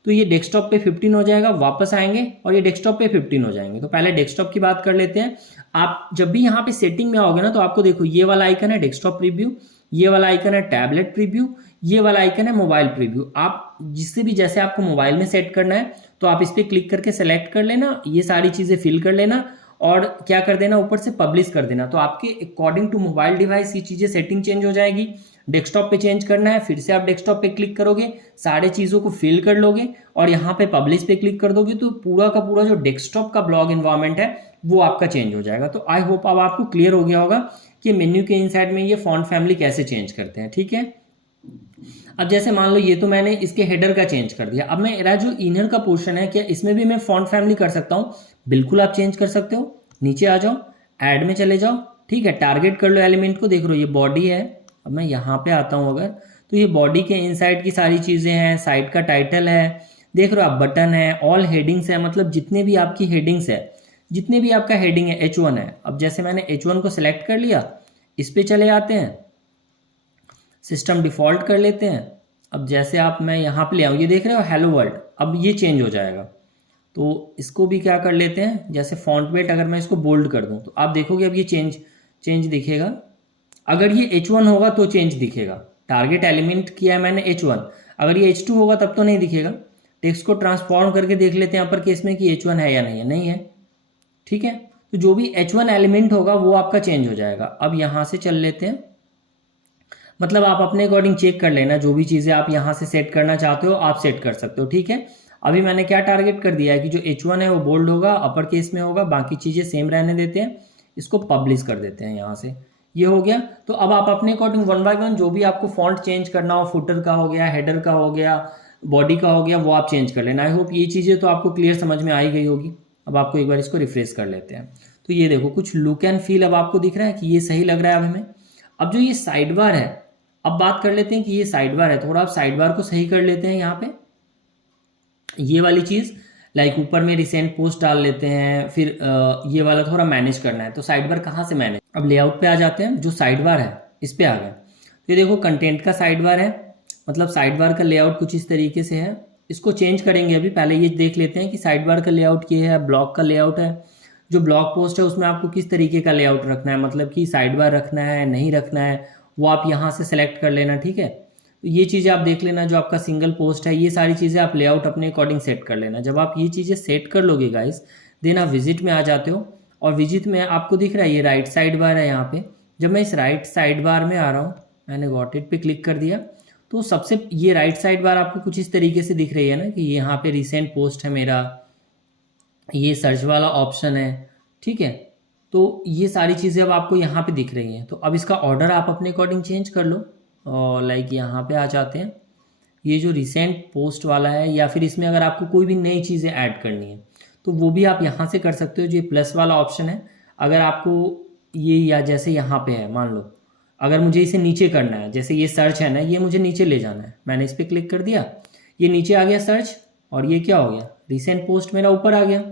तो ये डेस्कटॉप पे 15 हो जाएगा। वापस आएंगे और ये डेस्कटॉप पे 15 हो जाएंगे। तो पहले डेस्कटॉप की बात कर लेते हैं। आप जब भी यहाँ पे सेटिंग में आओगे ना, तो आपको देखो ये वाला आइकन है डेस्कटॉप प्रीव्यू, ये वाला आइकन है टैबलेट प्रीव्यू, ये वाला आइकन है मोबाइल प्रीव्यू। आप जिससे भी, जैसे आपको मोबाइल में सेट करना है तो आप इस पर क्लिक करके सेलेक्ट कर लेना, ये सारी चीज़ें फिल कर लेना और क्या कर देना, ऊपर से पब्लिश कर देना। तो आपके अकॉर्डिंग टू मोबाइल डिवाइस ये चीज़ें सेटिंग चेंज हो जाएगी। डेस्कटॉप पे चेंज करना है, फिर से आप डेस्कटॉप पे क्लिक करोगे, सारे चीज़ों को फिल कर लोगे और यहाँ पे पब्लिश पे क्लिक कर दोगे, तो पूरा का पूरा जो डेस्कटॉप का ब्लॉग इन्वायरमेंट है वो आपका चेंज हो जाएगा। तो आई होप अब आपको क्लियर हो गया होगा कि मेन्यू के इनसाइड में ये फॉन्ट फैमिली कैसे चेंज करते हैं, ठीक है। अब जैसे मान लो ये तो मैंने इसके हेडर का चेंज कर दिया, अब मेरा जो इनर का पोर्शन है, क्या इसमें भी मैं फॉन्ट फैमिली कर सकता हूँ? बिल्कुल आप चेंज कर सकते हो। नीचे आ जाओ, ऐड में चले जाओ, ठीक है, टारगेट कर लो एलिमेंट को, देख लो ये बॉडी है। अब मैं यहाँ पे आता हूँ अगर, तो ये बॉडी के इनसाइड की सारी चीज़ें हैं, साइड का टाइटल है, देख रहे हो आप, बटन है, ऑल हेडिंग्स है, मतलब जितने भी आपकी हेडिंग्स है, जितने भी आपका हेडिंग है, H1 है। अब जैसे मैंने H1 को सिलेक्ट कर लिया, इस पे चले आते हैं, सिस्टम डिफ़ॉल्ट कर लेते हैं। अब जैसे आप, मैं यहाँ पे ले आऊँ, ये देख रहे हो हेलो वर्ल्ड, अब ये चेंज हो जाएगा। तो इसको भी क्या कर लेते हैं, जैसे फॉन्ट वेट अगर मैं इसको बोल्ड कर दूं तो आप देखोगे अब ये चेंज दिखेगा। अगर ये H1 होगा तो चेंज दिखेगा, टारगेट एलिमेंट किया है मैंने H1, अगर ये H2 होगा तब तो नहीं दिखेगा। टेक्स्ट को ट्रांसफॉर्म करके देख लेते हैं अपर केस में कि H1 है या नहीं है, नहीं है, ठीक है। तो जो भी H1 एलिमेंट होगा वो आपका चेंज हो जाएगा। अब यहाँ से चल लेते हैं, मतलब आप अपने अकॉर्डिंग चेक कर लेना, जो भी चीज़ें आप यहाँ से सेट करना चाहते हो आप सेट कर सकते हो, ठीक है। अभी मैंने क्या टारगेट कर दिया है कि जो H1 है वो बोल्ड होगा, अपर केस में होगा, बाकी चीज़ें सेम रहने देते हैं। इसको पब्लिश कर देते हैं यहाँ से, ये हो गया। तो अब आप अपने अकॉर्डिंग वन बाय वन जो भी आपको फॉन्ट चेंज करना हो, फुटर का हो गया, हेडर का हो गया, बॉडी का हो गया, वो आप चेंज कर लेना। आई होप ये चीज़ें तो आपको क्लियर समझ में आ ही गई होगी। अब आपको एक बार इसको रिफ्रेश कर लेते हैं। तो ये देखो कुछ लुक एंड फील अब आपको दिख रहा है कि ये सही लग रहा है अब हमें। अब जो ये साइड बार है, अब बात कर लेते हैं कि ये साइड बार है, थोड़ा आप साइड बार को सही कर लेते हैं यहाँ पे। ये वाली चीज़ लाइक ऊपर में रिसेंट पोस्ट डाल लेते हैं, फिर ये वाला थोड़ा मैनेज करना है। तो साइड बार कहाँ से मैनेज, अब लेआउट पे आ जाते हैं, जो साइड बार है इस पे आ गए। तो ये देखो कंटेंट का साइड बार है, मतलब साइड बार का लेआउट कुछ इस तरीके से है। इसको चेंज करेंगे अभी, पहले ये देख लेते हैं कि साइड बार का लेआउट ये है, ब्लॉग का लेआउट है। जो ब्लॉग पोस्ट है उसमें आपको किस तरीके का लेआउट रखना है, मतलब कि साइड बार रखना है नहीं रखना है, वो आप यहाँ से सेलेक्ट कर लेना, ठीक है। तो ये चीज़ें आप देख लेना, जो आपका सिंगल पोस्ट है, ये सारी चीज़ें आप लेआउट अपने अकॉर्डिंग सेट कर लेना। जब आप ये चीज़ें सेट कर लोगे गाइस, देन आप विजिट में आ जाते हो, और विजिट में आपको दिख रहा है ये राइट साइड बार है यहाँ पे। जब मैं इस राइट साइड बार में आ रहा हूँ, मैंने गॉट इट पे क्लिक कर दिया, तो सबसे ये राइट साइड बार आपको कुछ इस तरीके से दिख रही है ना, कि यहाँ पे रिसेंट पोस्ट है मेरा, ये सर्च वाला ऑप्शन है, ठीक है। तो ये सारी चीज़ें अब आपको यहाँ पे दिख रही हैं। तो अब इसका ऑर्डर आप अपने अकॉर्डिंग चेंज कर लो, और लाइक यहाँ पे आ जाते हैं। ये जो रिसेंट पोस्ट वाला है, या फिर इसमें अगर आपको कोई भी नई चीज़ें ऐड करनी है तो वो भी आप यहाँ से कर सकते हो। जो ये प्लस वाला ऑप्शन है, अगर आपको ये, या जैसे यहाँ पे है मान लो, अगर मुझे इसे नीचे करना है, जैसे ये सर्च है ना, ये मुझे नीचे ले जाना है, मैंने इस पर क्लिक कर दिया, ये नीचे आ गया सर्च, और ये क्या हो गया, रिसेंट पोस्ट मेरा ऊपर आ गया,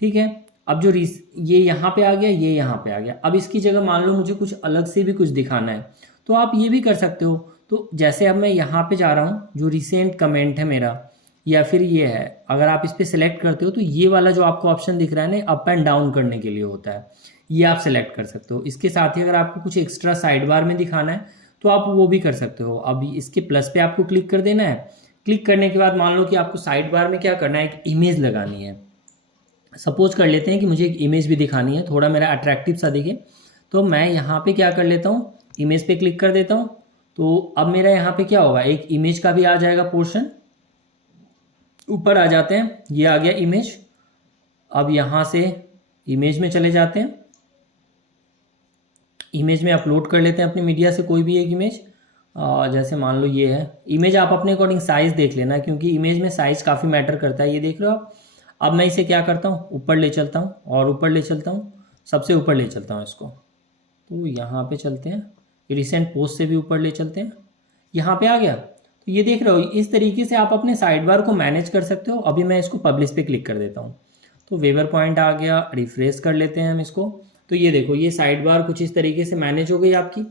ठीक है। अब जो ये यहाँ पे आ गया, ये यहाँ पे आ गया। अब इसकी जगह मान लो मुझे कुछ अलग से भी कुछ दिखाना है, तो आप ये भी कर सकते हो। तो जैसे अब मैं यहाँ पे जा रहा हूँ, जो रिसेंट कमेंट है मेरा, या फिर ये है, अगर आप इस पर सेलेक्ट करते हो तो ये वाला जो आपको ऑप्शन दिख रहा है ना, अप एंड डाउन करने के लिए होता है, ये आप सेलेक्ट कर सकते हो। इसके साथ ही अगर आपको कुछ एक्स्ट्रा साइड बार में दिखाना है तो आप वो भी कर सकते हो। अब इसके प्लस पे आपको क्लिक कर देना है। क्लिक करने के बाद मान लो कि आपको साइड बार में क्या करना है, एक इमेज लगानी है। सपोज कर लेते हैं कि मुझे एक इमेज भी दिखानी है, थोड़ा मेरा अट्रैक्टिव सा दिखे, तो मैं यहाँ पे क्या कर लेता हूँ, इमेज पे क्लिक कर देता हूँ। तो अब मेरा यहाँ पे क्या होगा, एक इमेज का भी आ जाएगा पोर्शन, ऊपर आ जाते हैं, ये आ गया इमेज। अब यहाँ से इमेज में चले जाते हैं, इमेज में अपलोड कर लेते हैं अपनी मीडिया से कोई भी एक इमेज। जैसे मान लो ये है इमेज, आप अपने अकॉर्डिंग साइज़ देख लेना, क्योंकि इमेज में साइज़ काफ़ी मैटर करता है, ये देख रहे हो आप। अब मैं इसे क्या करता हूँ, ऊपर ले चलता हूँ, और ऊपर ले चलता हूँ, सबसे ऊपर ले चलता हूँ इसको। तो यहाँ पे चलते हैं, रिसेंट पोस्ट से भी ऊपर ले चलते हैं, यहाँ पे आ गया। तो ये देख रहे हो, इस तरीके से आप अपने साइड बार को मैनेज कर सकते हो। अभी मैं इसको पब्लिश पे क्लिक कर देता हूँ, तो वेवर पॉइंट आ गया, रिफ्रेश कर लेते हैं हम इसको। तो ये देखो, ये साइड बार कुछ इस तरीके से मैनेज हो गई आपकी।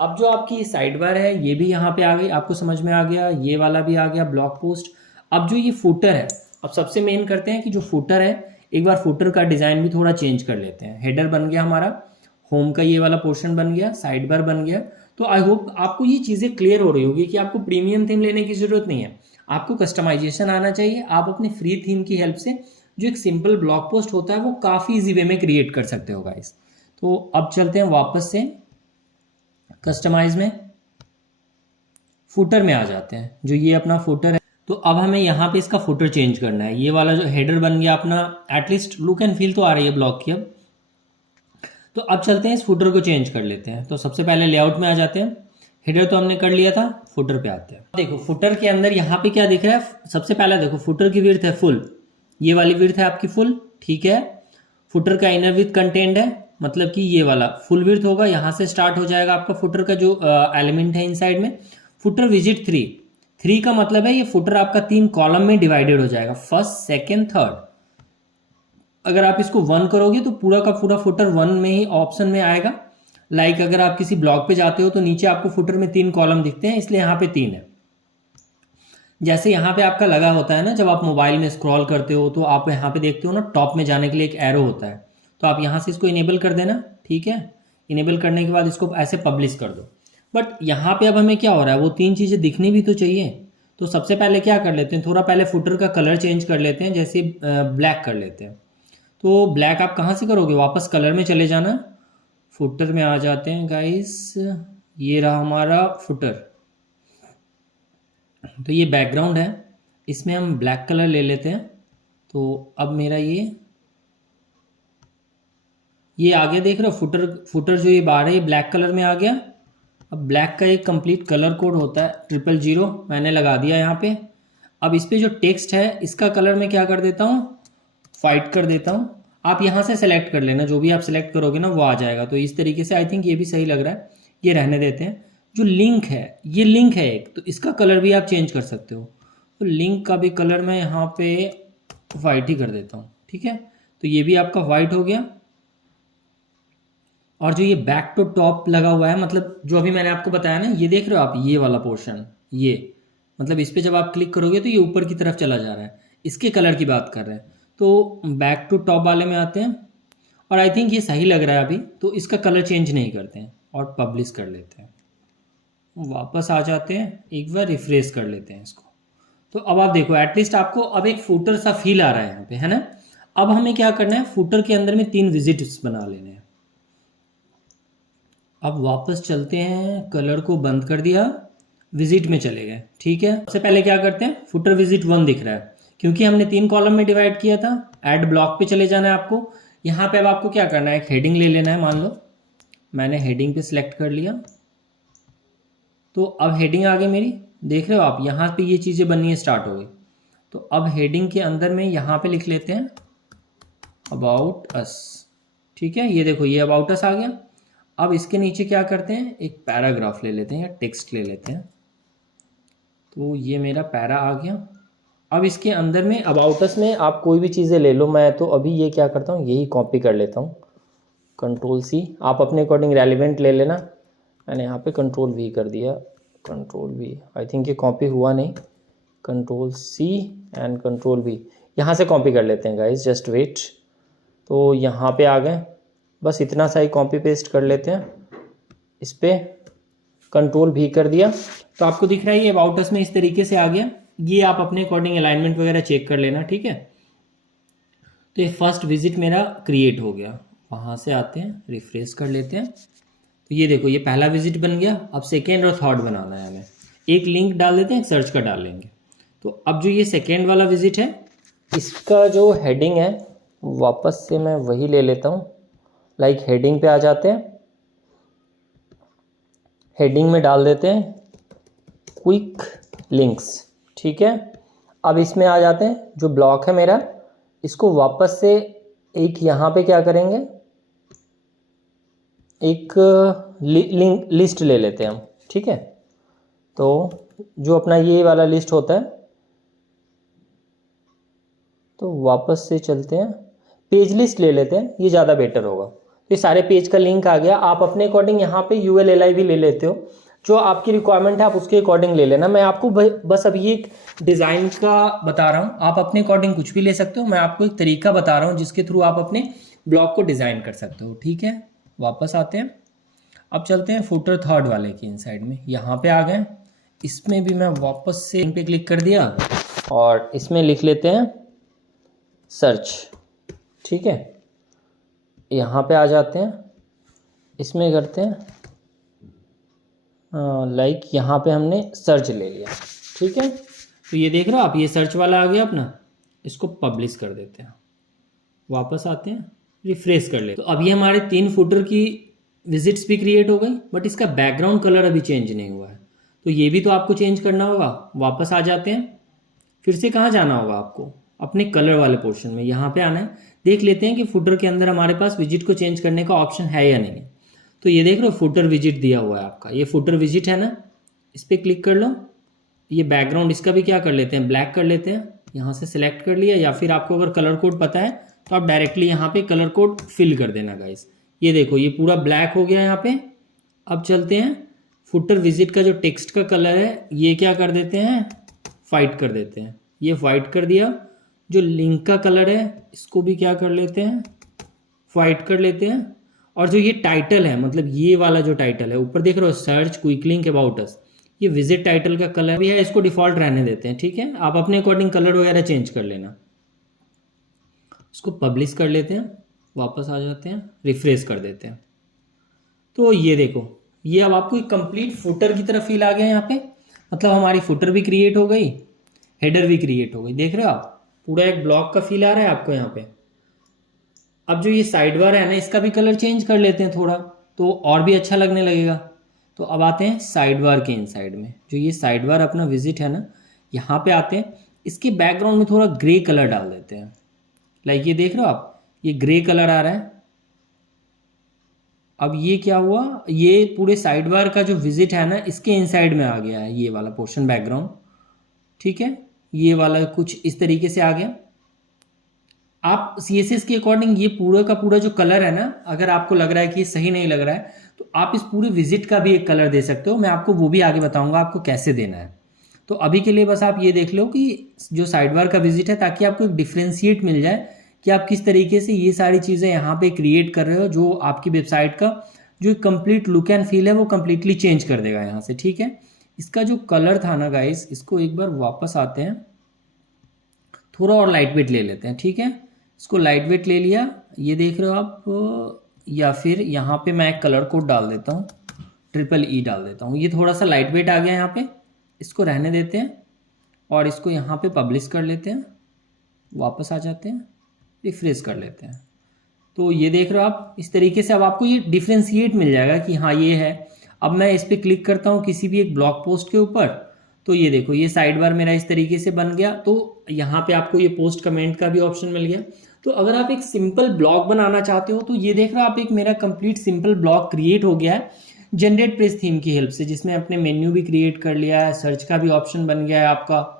अब जो आपकी साइड बार है, ये भी यहाँ पे आ गई, आपको समझ में आ गया, ये वाला भी आ गया, ब्लॉग पोस्ट। अब जो ये फुटर है, अब सबसे मेन करते हैं कि जो फुटर है, एक बार फुटर का डिज़ाइन भी थोड़ा चेंज कर लेते हैं। हेडर बन गया हमारा, होम का ये वाला पोर्शन बन गया, साइड बार बन गया। तो आई होप आपको ये चीज़ें क्लियर हो रही होगी कि आपको प्रीमियम थीम लेने की ज़रूरत नहीं है, आपको कस्टमाइजेशन आना चाहिए। आप अपने फ्री थीम की हेल्प से जो एक सिंपल ब्लॉग पोस्ट होता है वो काफ़ी इजी वे में क्रिएट कर सकते हो गाइस। तो अब चलते हैं वापस से कस्टमाइज में, फुटर में आ जाते हैं। जो ये अपना फुटर है, तो अब हमें यहाँ पे इसका फुटर चेंज करना है। ये वाला जो हेडर बन गया अपना, एटलीस्ट लुक एंड फील तो आ रही है ब्लॉग की। अब तो अब चलते हैं इस फुटर को चेंज कर लेते हैं। तो सबसे पहले लेआउट में आ जाते हैं, हेडर तो हमने कर लिया था, फुटर पे आते हैं। देखो फुटर के अंदर यहाँ पे क्या दिख रहा है, सबसे पहले देखो फुटर की विड्थ है फुल, ये वाली विड्थ है आपकी फुल, ठीक है। फुटर का इनर विथ कंटेंट है, मतलब कि ये वाला फुल विड्थ होगा, यहाँ से स्टार्ट हो जाएगा आपका फुटर का जो एलिमेंट है इनसाइड में। फुटर विजिट 3 का मतलब है ये फुटर आपका 3 कॉलम में डिवाइडेड हो जाएगा, फर्स्ट सेकेंड थर्ड। अगर आप इसको 1 करोगे तो पूरा का पूरा फुटर 1 में ही ऑप्शन में आएगा। लाइक अगर आप किसी ब्लॉग पे जाते हो तो नीचे आपको फुटर में 3 कॉलम दिखते हैं, इसलिए यहाँ पे 3 है। जैसे यहाँ पे आपका लगा होता है ना, जब आप मोबाइल में स्क्रॉल करते हो तो आप यहाँ पे देखते हो ना, टॉप में जाने के लिए एक एरो होता है, तो आप यहाँ से इसको इनेबल कर देना, ठीक है। इनेबल करने के बाद इसको ऐसे पब्लिश कर दो। बट यहाँ पे अब हमें क्या हो रहा है, वो 3 चीज़ें दिखनी भी तो चाहिए। तो सबसे पहले क्या कर लेते हैं, थोड़ा पहले फुटर का कलर चेंज कर लेते हैं, जैसे ब्लैक कर लेते हैं। तो ब्लैक आप कहाँ से करोगे, वापस कलर में चले जाना, फुटर में आ जाते हैं गाइस। ये रहा हमारा फुटर, तो ये बैकग्राउंड है, इसमें हम ब्लैक कलर ले लेते हैं। तो अब मेरा ये आ गया, देख रहे हो फुटर, फुटर जो ये बार है ये ब्लैक कलर में आ गया। अब ब्लैक का एक कंप्लीट कलर कोड होता है 000, मैंने लगा दिया यहाँ पे। अब इस पे जो टेक्स्ट है इसका कलर मैं क्या कर देता हूँ, वाइट कर देता हूँ। आप यहाँ से सेलेक्ट कर लेना, जो भी आप सेलेक्ट करोगे ना वो आ जाएगा। तो इस तरीके से आई थिंक ये भी सही लग रहा है, ये रहने देते हैं। जो लिंक है, ये लिंक है एक, तो इसका कलर भी आप चेंज कर सकते हो। तो लिंक का भी कलर मैं यहाँ पे वाइट ही कर देता हूँ, ठीक है। तो ये भी आपका वाइट हो गया। और जो ये बैक टू टॉप लगा हुआ है, मतलब जो अभी मैंने आपको बताया ना, ये देख रहे हो आप, ये वाला पोर्शन, ये मतलब इस पे जब आप क्लिक करोगे तो ये ऊपर की तरफ चला जा रहा है, इसके कलर की बात कर रहे हैं। तो बैक टू टॉप वाले में आते हैं और आई थिंक ये सही लग रहा है अभी, तो इसका कलर चेंज नहीं करते हैं और पब्लिश कर लेते हैं। वापस आ जाते हैं, एक बार रिफ्रेश कर लेते हैं इसको। तो अब आप देखो एटलीस्ट आपको अब एक फुटर सा फील आ रहा है यहाँ पे, है ना। अब हमें क्या करना है, फुटर के अंदर में 3 विजिट्स बना लेने हैं। अब वापस चलते हैं, कलर को बंद कर दिया, विजिट में चले गए, ठीक है। सबसे पहले क्या करते हैं, फुटर विजिट 1 दिख रहा है क्योंकि हमने 3 कॉलम में डिवाइड किया था। ऐड ब्लॉक पे चले जाना है आपको। यहाँ पे अब आपको क्या करना है, एक हेडिंग ले लेना है। मान लो मैंने हेडिंग पे सिलेक्ट कर लिया, तो अब हेडिंग आ गई मेरी, देख रहे हो आप, यहाँ पे ये चीज़ें बननी स्टार्ट हो गई। तो अब हेडिंग के अंदर में यहाँ पे लिख लेते हैं अबाउट अस, ठीक है। ये देखो ये अबाउट अस आ गया। अब इसके नीचे क्या करते हैं, एक पैराग्राफ ले लेते हैं या टेक्स्ट ले लेते हैं। तो ये मेरा पैरा आ गया। अब इसके अंदर में अबाउट अस में आप कोई भी चीज़ें ले लो, मैं तो अभी ये क्या करता हूँ, यही कॉपी कर लेता हूँ, Ctrl+C। आप अपने अकॉर्डिंग रेलिवेंट ले लेना। मैंने यहाँ पे Ctrl+V कर दिया, Ctrl+V। आई थिंक ये कॉपी हुआ नहीं, Ctrl+C एंड Ctrl+V। यहाँ से कॉपी कर लेते हैं गाइज, जस्ट वेट। तो यहाँ पे आ गए, बस इतना सा ही कॉपी पेस्ट कर लेते हैं। इस पर Ctrl+V कर दिया, तो आपको दिख रहा है ये अबाउट अस में इस तरीके से आ गया। ये आप अपने अकॉर्डिंग अलाइनमेंट वगैरह चेक कर लेना, ठीक है। तो ये फर्स्ट विजिट मेरा क्रिएट हो गया। वहाँ से आते हैं, रिफ्रेश कर लेते हैं। तो ये देखो ये पहला विजिट बन गया। अब सेकेंड और थर्ड बनाना है हमें। एक लिंक डाल देते हैं, एक सर्च का डाल लेंगे। तो अब जो ये सेकेंड वाला विजिट है, इसका जो हेडिंग है वापस से मैं वही ले लेता हूँ। लाइक हेडिंग पे आ जाते हैं, हेडिंग में डाल देते हैं क्विक लिंक्स, ठीक है। अब इसमें आ जाते हैं, जो ब्लॉक है मेरा, इसको वापस से एक यहाँ पे क्या करेंगे, एक लिंक लिस्ट ले लेते हैं हम, ठीक है। तो जो अपना ये वाला लिस्ट होता है, तो वापस से चलते हैं, पेज लिस्ट ले लेते हैं, ये ज़्यादा बेटर होगा। तो ये सारे पेज का लिंक आ गया। आप अपने अकॉर्डिंग यहाँ पे ULLI भी ले लेते हो, जो आपकी रिक्वायरमेंट है आप उसके अकॉर्डिंग ले लेना। मैं आपको बस अभी एक डिज़ाइन का बता रहा हूँ, आप अपने अकॉर्डिंग कुछ भी ले सकते हो। मैं आपको एक तरीका बता रहा हूँ जिसके थ्रू आप अपने ब्लॉग को डिज़ाइन कर सकते हो, ठीक है। वापस आते हैं, अब चलते हैं फुटर थर्ड वाले की इनसाइड में। यहाँ पे आ गए, इसमें भी मैं वापस से इन पे क्लिक कर दिया और इसमें लिख लेते हैं सर्च, ठीक है। यहाँ पे आ जाते हैं, इसमें करते हैं लाइक यहाँ पे हमने सर्च ले लिया, ठीक है। तो ये देख रहे हो आप, ये सर्च वाला आ गया अपना, इसको पब्लिश कर देते हैं। वापस आते हैं, रिफ्रेश कर ले। तो अभी हमारे 3 फुटर की विजिट्स भी क्रिएट हो गई, बट इसका बैकग्राउंड कलर अभी चेंज नहीं हुआ है। तो ये भी तो आपको चेंज करना होगा। वापस आ जाते हैं, फिर से कहाँ जाना होगा आपको, अपने कलर वाले पोर्शन में यहाँ पे आना है। देख लेते हैं कि फुटर के अंदर हमारे पास विजिट को चेंज करने का ऑप्शन है या नहीं। तो ये देख लो फुटर विजिट दिया हुआ है आपका, ये फुटर विजिट है ना, इस पर क्लिक कर लो। ये बैकग्राउंड इसका भी क्या कर लेते हैं, ब्लैक कर लेते हैं। यहाँ से सिलेक्ट कर लिया, या फिर आपको अगर कलर कोड पता है तो आप डायरेक्टली यहाँ पे कलर कोड फिल कर देना गाइस। ये देखो ये पूरा ब्लैक हो गया यहाँ पे। अब चलते हैं, फुटर विजिट का जो टेक्स्ट का कलर है ये क्या कर देते हैं, वाइट कर देते हैं। ये वाइट कर दिया। जो लिंक का कलर है इसको भी क्या कर लेते हैं, वाइट कर लेते हैं। और जो ये टाइटल है, मतलब ये वाला जो टाइटल है ऊपर देख रहे हो, search quick link about us, ये विजिट टाइटल का कलर भी है, इसको डिफॉल्ट रहने देते हैं, ठीक है। आप अपने अकॉर्डिंग कलर वगैरह चेंज कर लेना। इसको पब्लिश कर लेते हैं, वापस आ जाते हैं, रिफ्रेश कर देते हैं। तो ये देखो ये अब आपको एक कंप्लीट फुटर की तरह फील आ गया यहाँ पे। मतलब हमारी फुटर भी क्रिएट हो गई, हेडर भी क्रिएट हो गई। देख रहे हो आप, पूरा एक ब्लॉग का फील आ रहा है आपको यहाँ पे। अब जो ये साइड बार है ना, इसका भी कलर चेंज कर लेते हैं थोड़ा, तो और भी अच्छा लगने लगेगा। तो अब आते हैं साइड बार के इनसाइड में। जो ये साइड बार अपना विजिट है ना, यहाँ पे आते हैं, इसके बैकग्राउंड में थोड़ा ग्रे कलर डाल देते हैं। लाइक ये देख रहे हो आप, ये ग्रे कलर आ रहा है। अब ये क्या हुआ, ये पूरे साइड बार का जो विजिट है ना, इसके इनसाइड में आ गया है ये वाला पोर्शन बैकग्राउंड। ठीक है, ये वाला कुछ इस तरीके से आ गया। आप CSS के अकॉर्डिंग ये पूरा का पूरा जो कलर है ना, अगर आपको लग रहा है कि ये सही नहीं लग रहा है, तो आप इस पूरे विजिट का भी एक कलर दे सकते हो। मैं आपको वो भी आगे बताऊंगा आपको कैसे देना है। तो अभी के लिए बस आप ये देख लो कि जो साइड बार का विजिट है, ताकि आपको एक डिफ्रेंशिएट मिल जाए कि आप किस तरीके से ये सारी चीज़ें यहाँ पे क्रिएट कर रहे हो, जो आपकी वेबसाइट का जो कंप्लीट लुक एंड फील है वो कंप्लीटली चेंज कर देगा यहाँ से। ठीक है, इसका जो कलर था ना गाइस, इसको एक बार वापस आते हैं, थोड़ा और लाइट वेट ले लेते हैं। ठीक है, इसको लाइट वेट ले लिया, ये देख रहे हो आप, या फिर यहाँ पे मैं एक कलर कोड डाल देता हूँ, EEE डाल देता हूँ। ये थोड़ा सा लाइट वेट आ गया यहाँ पे, इसको रहने देते हैं और इसको यहाँ पे पब्लिश कर लेते हैं। वापस आ जाते हैं, रिफ्रेश कर लेते हैं। तो ये देख रहे हो आप, इस तरीके से अब आपको ये डिफ्रेंशिएट मिल जाएगा कि हाँ ये है। अब मैं इस पर क्लिक करता हूँ किसी भी एक ब्लॉग पोस्ट के ऊपर, तो ये देखो ये साइड बार मेरा इस तरीके से बन गया। तो यहाँ पे आपको ये पोस्ट कमेंट का भी ऑप्शन मिल गया। तो अगर आप एक सिंपल ब्लॉग बनाना चाहते हो, तो ये देख रहे हो आप, एक मेरा कंप्लीट सिंपल ब्लॉग क्रिएट हो गया है जनरेट प्रेस थीम की हेल्प से, जिसमें अपने मेन्यू भी क्रिएट कर लिया है, सर्च का भी ऑप्शन बन गया है आपका,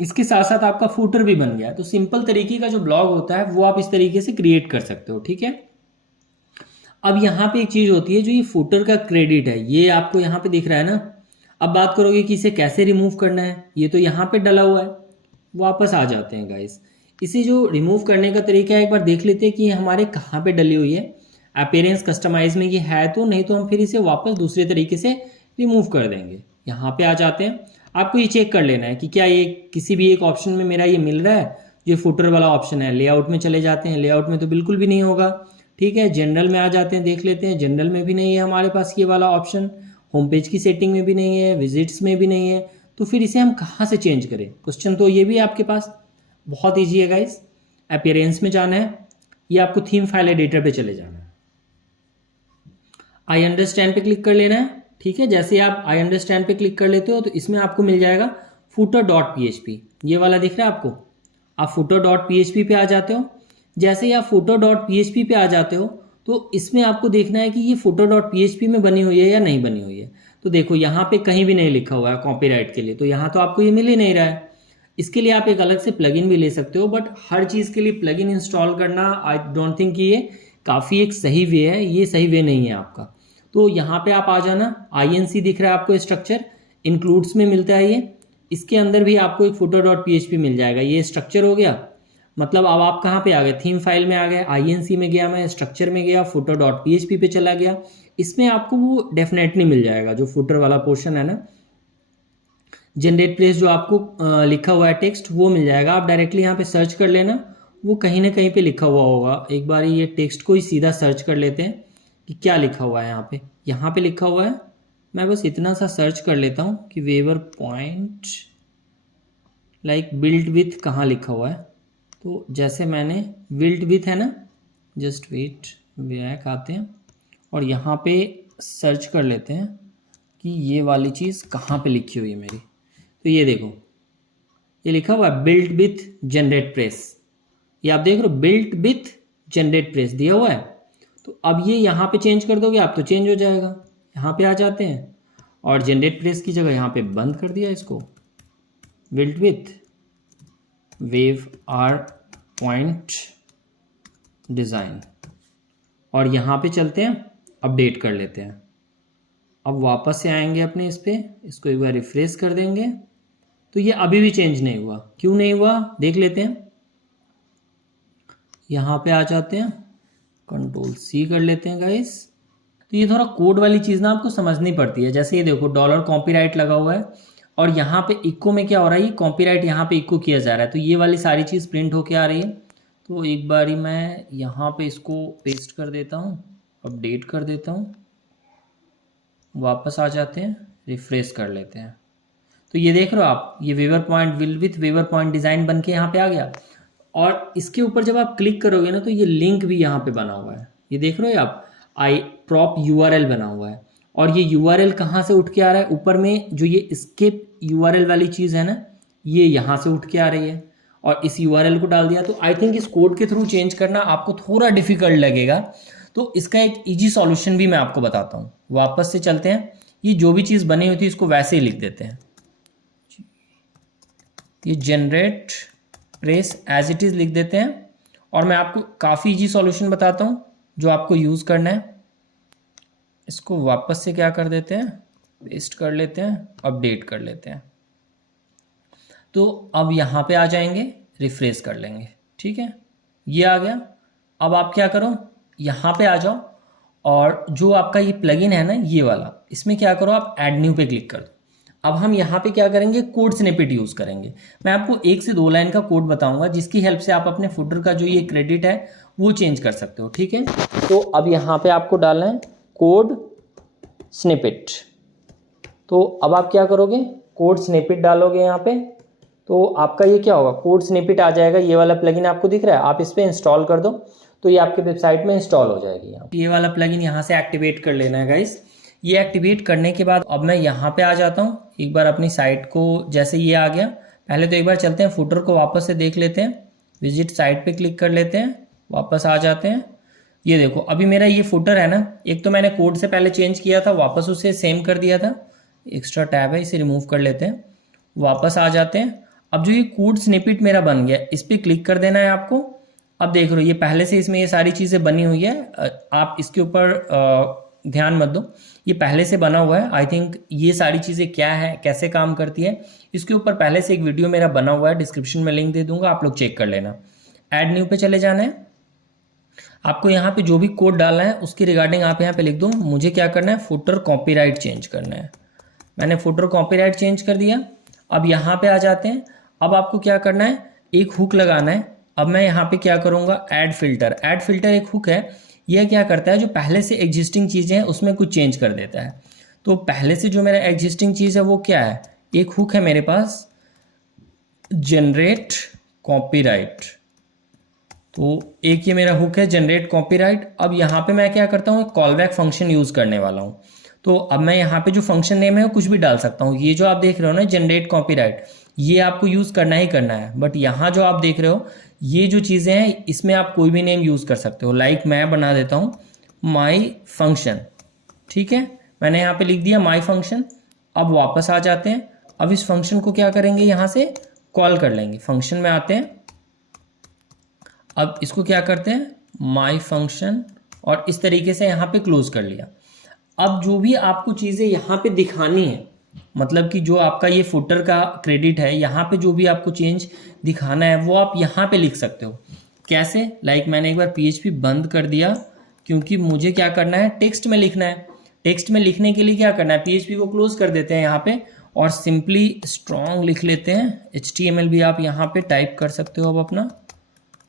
इसके साथ साथ आपका फूटर भी बन गया है। तो सिंपल तरीके का जो ब्लॉग होता है वो आप इस तरीके से क्रिएट कर सकते हो। ठीक है, अब यहाँ पे एक चीज होती है, जो ये फूटर का क्रेडिट है, ये आपको यहाँ पे दिख रहा है ना। अब बात करोगे कि इसे कैसे रिमूव करना है, ये तो यहाँ पे डला हुआ है। वापस आ जाते हैं गाइस, इसे जो रिमूव करने का तरीका है एक बार देख लेते हैं कि हमारे कहाँ पे डली हुई है। अपीयरेंस कस्टमाइज में ये है तो, नहीं तो हम फिर इसे वापस दूसरे तरीके से रिमूव कर देंगे। यहाँ पे आ जाते हैं, आपको ये चेक कर लेना है कि क्या ये किसी भी एक ऑप्शन में मेरा ये मिल रहा है, जो फुटर वाला ऑप्शन है। लेआउट में चले जाते हैं, लेआउट में तो बिल्कुल भी नहीं होगा। ठीक है, जनरल में आ जाते हैं, देख लेते हैं, जनरल में भी नहीं है हमारे पास ये वाला ऑप्शन, होम पेज की सेटिंग में भी नहीं है, विजिट्स में भी नहीं है। तो फिर इसे हम कहाँ से चेंज करें, क्वेश्चन तो ये भी है आपके पास। बहुत ईजी है गाइस, अपीयरेंस में जाना है, ये आपको थीम फाइल एडिटर पे चले जाना है, आई अंडरस्टैंड पे क्लिक कर लेना है। ठीक है, जैसे आप आई अंडरस्टैंड पे क्लिक कर लेते हो तो इसमें आपको मिल जाएगा footer.php, ये वाला दिख रहा है आपको। आप footer.php पे आ जाते हो। जैसे ही आप footer.php पे आ जाते हो तो इसमें आपको देखना है कि ये footer.php में बनी हुई है या नहीं बनी हुई है। तो देखो यहाँ पे कहीं भी नहीं लिखा हुआ है कॉपीराइट के लिए, तो यहाँ तो आपको ये मिल ही नहीं रहा है। इसके लिए आप एक अलग से प्लगइन भी ले सकते हो, बट हर चीज़ के लिए प्लगइन इंस्टॉल करना आई डोंट थिंक कि ये काफ़ी एक सही वे है, ये सही वे नहीं है आपका। तो यहाँ पे आप आ जाना, INC दिख रहा है आपको स्ट्रक्चर, इंक्लूड्स में मिलता है ये, इसके अंदर भी आपको एक footer.php मिल जाएगा। ये स्ट्रक्चर हो गया, मतलब अब आप कहाँ पे आ गए, थीम फाइल में आ गए, INC में गया मैं, स्ट्रक्चर में गया, footer.php पे चला गया। इसमें आपको वो डेफिनेटली मिल जाएगा जो फुटर वाला पोर्शन है ना, जनरेट प्लेस जो आपको लिखा हुआ है टेक्स्ट, वो मिल जाएगा। आप डायरेक्टली यहाँ पे सर्च कर लेना, वो कहीं ना कहीं पे लिखा हुआ होगा। एक बार ये टेक्स्ट को ही सीधा सर्च कर लेते हैं कि क्या लिखा हुआ है यहाँ पे। यहाँ पे लिखा हुआ है, मैं बस इतना सा सर्च कर लेता हूँ कि weaver point like build with कहाँ लिखा हुआ है। तो जैसे मैंने बिल्ड विथ है ना, जस्ट वेट, बैक आते हैं और यहाँ पे सर्च कर लेते हैं कि ये वाली चीज़ कहाँ पे लिखी हुई है मेरी। तो ये देखो, ये लिखा हुआ है बिल्ड विथ जनरेट प्रेस, ये आप देख रहे हो, बिल्ड विथ जनरेट प्रेस दिया हुआ है। तो अब ये यहाँ पे चेंज कर दोगे आप तो चेंज हो जाएगा। यहाँ पे आ जाते हैं और जनरेट प्रेस की जगह यहाँ पे बंद कर दिया इसको, build with wave R point design, और यहाँ पे चलते हैं, अपडेट कर लेते हैं। अब वापस से आएंगे अपने इस पे, इसको एक बार रिफ्रेश कर देंगे। तो ये अभी भी चेंज नहीं हुआ, क्यों नहीं हुआ देख लेते हैं। यहाँ पे आ जाते हैं, Ctrl+C कर लेते हैं गाइस। तो ये थोड़ा कोड वाली चीज़ ना आपको समझनी पड़ती है। जैसे ये देखो डॉलर कॉपीराइट लगा हुआ है और यहाँ पे इको में क्या हो रहा है, ये कॉपीराइट यहाँ पे इको किया जा रहा है, तो ये वाली सारी चीज़ प्रिंट होके आ रही है। तो एक बारी मैं यहाँ पे इसको पेस्ट कर देता हूँ, अपडेट कर देता हूँ, वापस आ जाते हैं, रिफ्रेश कर लेते हैं। तो ये देख रहे हो आप, ये weaver point will with weaver point design बन के यहाँ पे आ गया। और इसके ऊपर जब आप क्लिक करोगे ना तो ये लिंक भी यहाँ पे बना हुआ है, ये देख रहे हो आप, आई प्रॉप यूआरएल बना हुआ है। और ये यूआरएल कहाँ से उठ के आ रहा है, ऊपर में जो ये स्किप यूआरएल वाली चीज़ है ना, ये यहाँ से उठ के आ रही है और इस यूआरएल को डाल दिया। तो आई थिंक इस कोड के थ्रू चेंज करना आपको थोड़ा डिफिकल्ट लगेगा, तो इसका एक इजी सॉल्यूशन भी मैं आपको बताता हूँ। वापस से चलते हैं, ये जो भी चीज़ बनी हुई थी इसको वैसे ही लिख देते हैं, ये generate press as it is लिख देते हैं। और मैं आपको काफ़ी इजी सॉल्यूशन बताता हूँ जो आपको यूज़ करना है। इसको वापस से क्या कर देते हैं, पेस्ट कर लेते हैं, अपडेट कर लेते हैं। तो अब यहाँ पे आ जाएंगे, रिफ्रेश कर लेंगे, ठीक है, ये आ गया। अब आप क्या करो, यहाँ पे आ जाओ और जो आपका ये प्लगइन है ना ये वाला, इसमें क्या करो आप ऐड न्यू पे क्लिक कर दो। अब हम यहाँ पे क्या करेंगे, कोड स्निपेट यूज़ करेंगे। मैं आपको 1 से 2 लाइन का कोड बताऊंगा जिसकी हेल्प से आप अपने फुटर का जो ये क्रेडिट है वो चेंज कर सकते हो, ठीक है। तो अब यहाँ पे आपको डालना है कोड स्निपेट। तो अब आप क्या करोगे, कोड स्निपेट डालोगे यहाँ पे, तो आपका ये क्या होगा, कोड स्निपेट आ जाएगा। ये वाला प्लगइन आपको दिख रहा है, आप इस पर इंस्टॉल कर दो तो ये आपके वेबसाइट में इंस्टॉल हो जाएगी। यहाँ ये वाला प्लगइन यहाँ से एक्टिवेट कर लेना है गाइस। ये एक्टिवेट करने के बाद अब मैं यहाँ पे आ जाता हूँ एक बार अपनी साइट को, जैसे ये आ गया। पहले तो एक बार चलते हैं फुटर को वापस से देख लेते हैं, विजिट साइट पे क्लिक कर लेते हैं, वापस आ जाते हैं। ये देखो अभी मेरा ये फुटर है ना, एक तो मैंने कोड से पहले चेंज किया था, वापस उसे सेम कर दिया था। एक्स्ट्रा टैब है, इसे रिमूव कर लेते हैं, वापस आ जाते हैं। अब जो ये कोड स्निपेट मेरा बन गया, इस पर क्लिक कर देना है आपको। अब देख रहे हो ये पहले से इसमें ये सारी चीज़ें बनी हुई है, आप इसके ऊपर ध्यान मत दो, ये पहले से बना हुआ है। आई थिंक ये सारी चीज़ें क्या है, कैसे काम करती है, इसके ऊपर पहले से एक वीडियो मेरा बना हुआ है, डिस्क्रिप्शन में लिंक दे दूंगा, आप लोग चेक कर लेना। ऐड न्यू पे चले जाना है, आपको यहाँ पे जो भी कोड डालना है उसकी रिगार्डिंग आप यहाँ पे लिख दो। मुझे क्या करना है, फुटर कॉपीराइट चेंज करना है। मैंने फुटर कॉपीराइट चेंज कर दिया। अब यहाँ पे आ जाते हैं। अब आपको क्या करना है, एक हुक लगाना है। अब मैं यहाँ पे क्या करूँगा, ऐड फिल्टर। ऐड फिल्टर एक हुक है, यह क्या करता है, जो पहले से एग्जिस्टिंग चीज़ें हैं उसमें कुछ चेंज कर देता है। तो पहले से जो मेरा एग्जिस्टिंग चीज़ है वो क्या है, एक हुक है मेरे पास, जनरेट कॉपीराइट। तो एक ये मेरा हुक है जनरेट कॉपीराइट। अब यहाँ पे मैं क्या करता हूँ, कॉल बैक फंक्शन यूज़ करने वाला हूँ। तो अब मैं यहाँ पे जो फंक्शन नेम है वो कुछ भी डाल सकता हूँ। ये जो आप देख रहे हो ना जनरेट कॉपीराइट, ये आपको यूज़ करना ही करना है। बट यहाँ जो आप देख रहे हो ये जो चीज़ें हैं इसमें आप कोई भी नेम यूज़ कर सकते हो। लाइक मैं बना देता हूँ माई फंक्शन, ठीक है, मैंने यहाँ पे लिख दिया माई फंक्शन। अब वापस आ जाते हैं। अब इस फंक्शन को क्या करेंगे, यहाँ से कॉल कर लेंगे। फंक्शन में आते हैं, अब इसको क्या करते हैं, माई फंक्शन, और इस तरीके से यहाँ पे क्लोज कर लिया। अब जो भी आपको चीज़ें यहाँ पे दिखानी है, मतलब कि जो आपका ये फुटर का क्रेडिट है, यहाँ पे जो भी आपको चेंज दिखाना है वो आप यहाँ पे लिख सकते हो। कैसे, लाइक मैंने एक बार PHP बंद कर दिया क्योंकि मुझे क्या करना है, टेक्स्ट में लिखना है। टेक्स्ट में लिखने के लिए क्या करना है, PHP को क्लोज कर देते हैं यहाँ पे और सिंपली स्ट्रॉन्ग लिख लेते हैं। HTML भी आप यहाँ पे टाइप कर सकते हो अब अपना,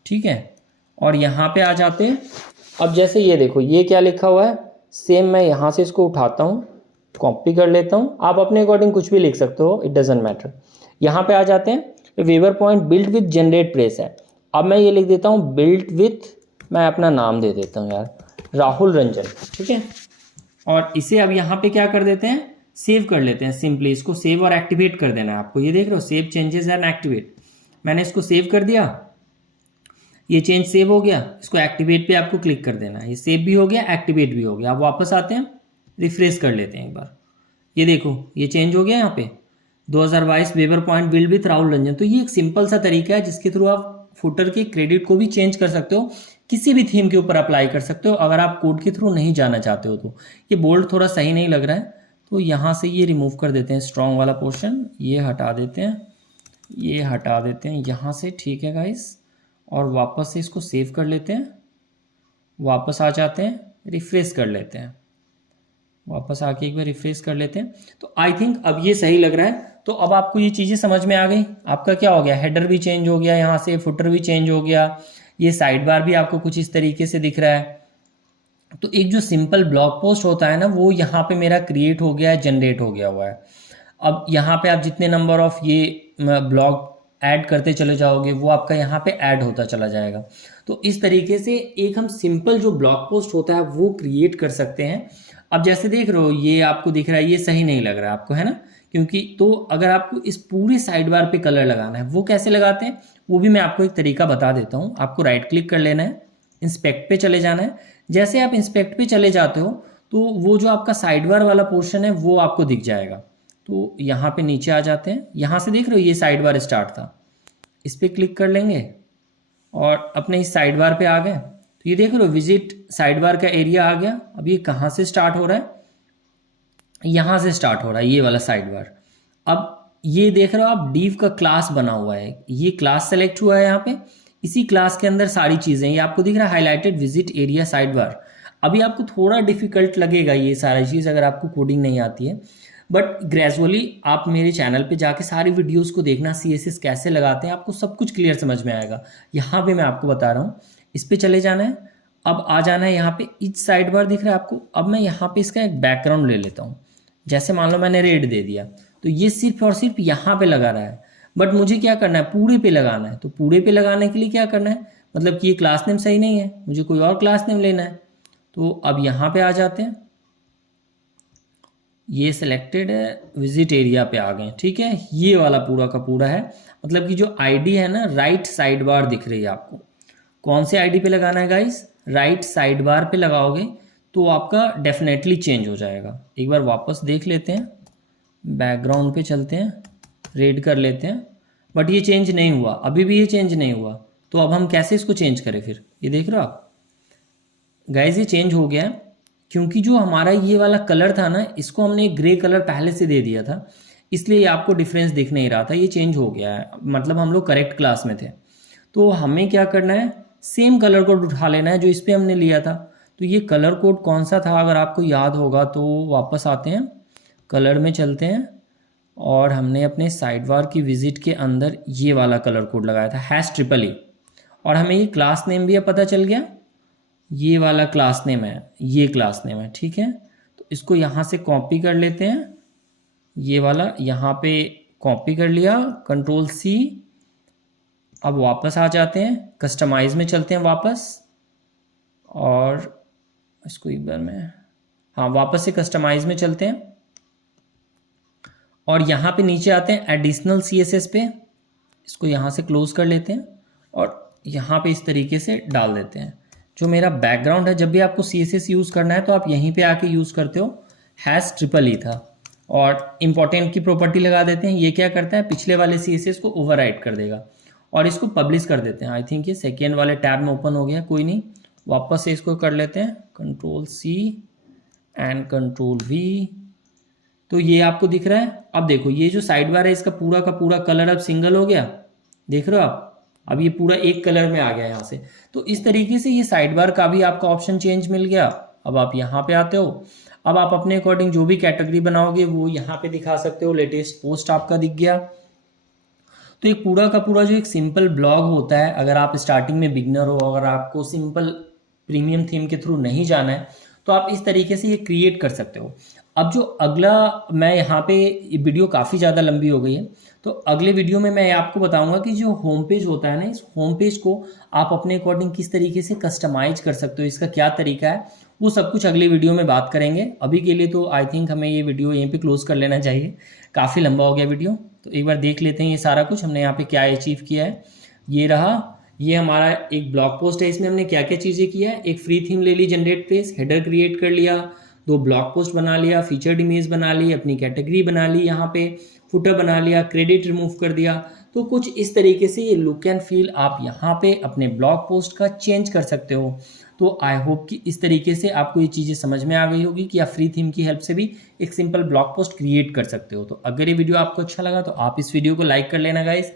ठीक है। और यहाँ पे आ जाते हैं। अब जैसे ये देखो ये क्या लिखा हुआ है, सेम मैं यहाँ से इसको उठाता हूँ, कॉपी कर लेता हूँ। आप अपने अकॉर्डिंग कुछ भी लिख सकते हो, इट डजेंट मैटर। यहाँ पे आ जाते हैं, weaver point build with generate press है। अब मैं ये लिख देता हूँ बिल्ड विथ, मैं अपना नाम दे देता हूँ यार, राहुल रंजन, ठीक है। और इसे अब यहाँ पे क्या कर देते हैं, सेव कर लेते हैं। सिंपली इसको सेव और एक्टिवेट कर देना है आपको। ये देख रहे हो, सेव चेंजेस एंड एक्टिवेट। मैंने इसको सेव कर दिया, ये चेंज सेव हो गया। इसको एक्टिवेट पे आपको क्लिक कर देना है। ये सेव भी हो गया, एक्टिवेट भी हो गया। आप वापस आते हैं, रिफ्रेश कर लेते हैं एक बार। ये देखो ये चेंज हो गया यहाँ पे 2022 weaver point build with Rahul Ranjan. तो ये एक सिंपल सा तरीका है जिसके थ्रू आप फुटर के क्रेडिट को भी चेंज कर सकते हो, किसी भी थीम के ऊपर अप्लाई कर सकते हो। अगर आप कोड के थ्रू नहीं जाना चाहते हो तो ये बोल्ड थोड़ा सही नहीं लग रहा है, तो यहाँ से ये रिमूव कर देते हैं, स्ट्रॉन्ग वाला पोर्शन ये हटा देते हैं, ये हटा देते हैं यहाँ से, ठीक है गाइस। और वापस से इसको सेव कर लेते हैं, वापस आ जाते हैं, रिफ्रेश कर लेते हैं, वापस आके एक बार रिफ्रेश कर लेते हैं। तो आई थिंक अब ये सही लग रहा है। तो अब आपको ये चीज़ें समझ में आ गई। आपका क्या हो गया, हेडर भी चेंज हो गया, यहाँ से फुटर भी चेंज हो गया, ये साइड बार भी आपको कुछ इस तरीके से दिख रहा है। तो एक जो सिंपल ब्लॉग पोस्ट होता है ना, वो यहाँ पे मेरा क्रिएट हो गया है, जनरेट हो गया हुआ है। अब यहाँ पे आप जितने नंबर ऑफ ये ब्लॉग ऐड करते चले जाओगे वो आपका यहाँ पे ऐड होता चला जाएगा। तो इस तरीके से एक हम सिंपल जो ब्लॉग पोस्ट होता है वो क्रिएट कर सकते हैं। अब जैसे देख रहे हो ये आपको दिख रहा है, ये सही नहीं लग रहा है आपको, है ना, क्योंकि तो अगर आपको इस पूरे साइड बार पे कलर लगाना है वो कैसे लगाते हैं वो भी मैं आपको एक तरीका बता देता हूँ। आपको राइट क्लिक कर लेना है, इंस्पेक्ट पे चले जाना है। जैसे आप इंस्पेक्ट पे चले जाते हो तो वो जो आपका साइड बार वाला पोर्शन है वो आपको दिख जाएगा। तो यहाँ पे नीचे आ जाते हैं, यहाँ से देख रहे हो ये साइड बार स्टार्ट था, इस पर क्लिक कर लेंगे और अपने इस साइड बार पे आ गए। तो ये देख रहे हो विजिट साइड बार का एरिया आ गया। अब ये कहाँ से स्टार्ट हो रहा है, यहाँ से स्टार्ट हो रहा है ये वाला साइड बार। अब ये देख रहे हो आप डिव का क्लास बना हुआ है, ये क्लास सेलेक्ट हुआ है यहाँ पे, इसी क्लास के अंदर सारी चीज़ें ये आपको दिख रहा है highlighted visit area side bar. अभी आपको थोड़ा डिफिकल्ट लगेगा ये सारी चीज़ अगर आपको कोडिंग नहीं आती है, बट ग्रेजुअली आप मेरे चैनल पे जाके सारी वीडियोस को देखना, CSS कैसे लगाते हैं आपको सब कुछ क्लियर समझ में आएगा। यहाँ पे मैं आपको बता रहा हूँ, इस पर चले जाना है। अब आ जाना है यहाँ पे इच साइड बार दिख रहा है आपको। अब मैं यहाँ पे इसका एक बैकग्राउंड ले लेता हूँ। जैसे मान लो मैंने रेड दे दिया तो ये सिर्फ और सिर्फ यहाँ पे लगा रहा है, बट मुझे क्या करना है पूरे पे लगाना है। तो पूरे पे लगाने के लिए क्या करना है, मतलब कि ये क्लास नेम सही नहीं है, मुझे कोई और क्लास नेम लेना है। तो अब यहाँ पे आ जाते हैं, ये सिलेक्टेड है, विजिट एरिया पे आ गए, ठीक है। ये वाला पूरा का पूरा है, मतलब कि जो आईडी है ना राइट साइड बार दिख रही है आपको। कौन से आईडी पे लगाना है गाइस, राइट साइड बार पे लगाओगे तो आपका डेफिनेटली चेंज हो जाएगा। एक बार वापस देख लेते हैं, बैकग्राउंड पे चलते हैं, रेड कर लेते हैं, बट ये चेंज नहीं हुआ, अभी भी ये चेंज नहीं हुआ। तो अब हम कैसे इसको चेंज करें फिर, ये देख रहे हो आप गाइस ये चेंज हो गया है, क्योंकि जो हमारा ये वाला कलर था ना इसको हमने एक ग्रे कलर पहले से दे दिया था, इसलिए आपको डिफरेंस दिख नहीं रहा था। ये चेंज हो गया है, मतलब हम लोग करेक्ट क्लास में थे। तो हमें क्या करना है, सेम कलर कोड उठा लेना है जो इस पर हमने लिया था। तो ये कलर कोड कौन सा था अगर आपको याद होगा तो वापस आते हैं, कलर में चलते हैं और हमने अपने साइड बार की विजिट के अंदर ये वाला कलर कोड लगाया था #EE। और हमें ये क्लास नेम भी अब पता चल गया, ये वाला क्लास नेम है, ये क्लास नेम है, ठीक है। तो इसको यहाँ से कॉपी कर लेते हैं, ये वाला यहाँ पे कॉपी कर लिया, Ctrl+C। अब वापस आ जाते हैं, कस्टमाइज में चलते हैं वापस, और इसको एक बार मैं वापस से कस्टमाइज में चलते हैं और यहाँ पे नीचे आते हैं एडिशनल CSS पे, इसको यहाँ से क्लोज कर लेते हैं और यहाँ पे इस तरीके से डाल देते हैं। जो मेरा बैकग्राउंड है, जब भी आपको CSS यूज़ करना है तो आप यहीं पे आके यूज़ करते हो, #EE था। और इम्पोर्टेंट की प्रॉपर्टी लगा देते हैं, ये क्या करता है पिछले वाले CSS को ओवरराइट कर देगा। और इसको पब्लिश कर देते हैं। आई थिंक ये सेकेंड वाले टैब में ओपन हो गया, कोई नहीं, वापस से इसको कर लेते हैं, Ctrl+C एंड Ctrl+V। तो ये आपको दिख रहा है। अब देखो ये जो साइड बार है इसका पूरा का पूरा कलर अब सिंगल हो गया, देख रहे हो आप, अब ये पूरा एक कलर में आ गया यहाँ से। तो इस तरीके से ये साइड बार का भी आपका ऑप्शन चेंज मिल गया। अब आप यहाँ पे आते हो, अब आप अपने अकॉर्डिंग जो भी कैटेगरी बनाओगे वो यहाँ पे दिखा सकते हो। लेटेस्ट पोस्ट आपका दिख गया। तो एक पूरा का पूरा जो एक सिंपल ब्लॉग होता है, अगर आप स्टार्टिंग में बिगनर हो, अगर आपको सिंपल प्रीमियम थीम के थ्रू नहीं जाना है तो आप इस तरीके से ये क्रिएट कर सकते हो। अब जो अगला, मैं यहाँ पे वीडियो काफ़ी ज़्यादा लंबी हो गई है, तो अगले वीडियो में मैं आपको बताऊंगा कि जो होम पेज होता है ना, इस होम पेज को आप अपने अकॉर्डिंग किस तरीके से कस्टमाइज कर सकते हो, इसका क्या तरीका है, वो सब कुछ अगले वीडियो में बात करेंगे। अभी के लिए तो आई थिंक हमें ये वीडियो यहीं पे क्लोज कर लेना चाहिए, काफ़ी लंबा हो गया वीडियो। तो एक बार देख लेते हैं ये सारा कुछ हमने यहाँ पे क्या अचीव किया है। ये रहा, ये हमारा एक ब्लॉग पोस्ट है, इसमें हमने क्या क्या चीज़ें किया है। एक फ्री थीम ले ली, जनरेट पेज, हेडर क्रिएट कर लिया, 2 ब्लॉग पोस्ट बना लिया, फीचर्ड इमेज बना ली, अपनी कैटेगरी बना ली, यहाँ पे फुटर बना लिया, क्रेडिट रिमूव कर दिया। तो कुछ इस तरीके से ये लुक एंड फील आप यहाँ पे अपने ब्लॉग पोस्ट का चेंज कर सकते हो। तो आई होप कि इस तरीके से आपको ये चीज़ें समझ में आ गई होगी कि आप फ्री थीम की हेल्प से भी एक सिंपल ब्लॉग पोस्ट क्रिएट कर सकते हो। तो अगर ये वीडियो आपको अच्छा लगा तो आप इस वीडियो को लाइक कर लेना गाइस,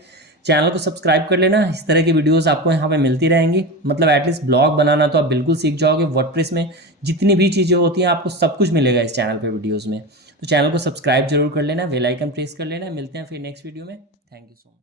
चैनल को सब्सक्राइब कर लेना। इस तरह की वीडियोस आपको यहाँ पे मिलती रहेंगी। मतलब एटलीस्ट ब्लॉग बनाना तो आप बिल्कुल सीख जाओगे। वर्डप्रेस में जितनी भी चीज़ें होती हैं आपको सब कुछ मिलेगा इस चैनल पे वीडियोस में। तो चैनल को सब्सक्राइब जरूर कर लेना, बेल आइकन प्रेस कर लेना। मिलते हैं फिर नेक्स्ट वीडियो में। Thank you so much.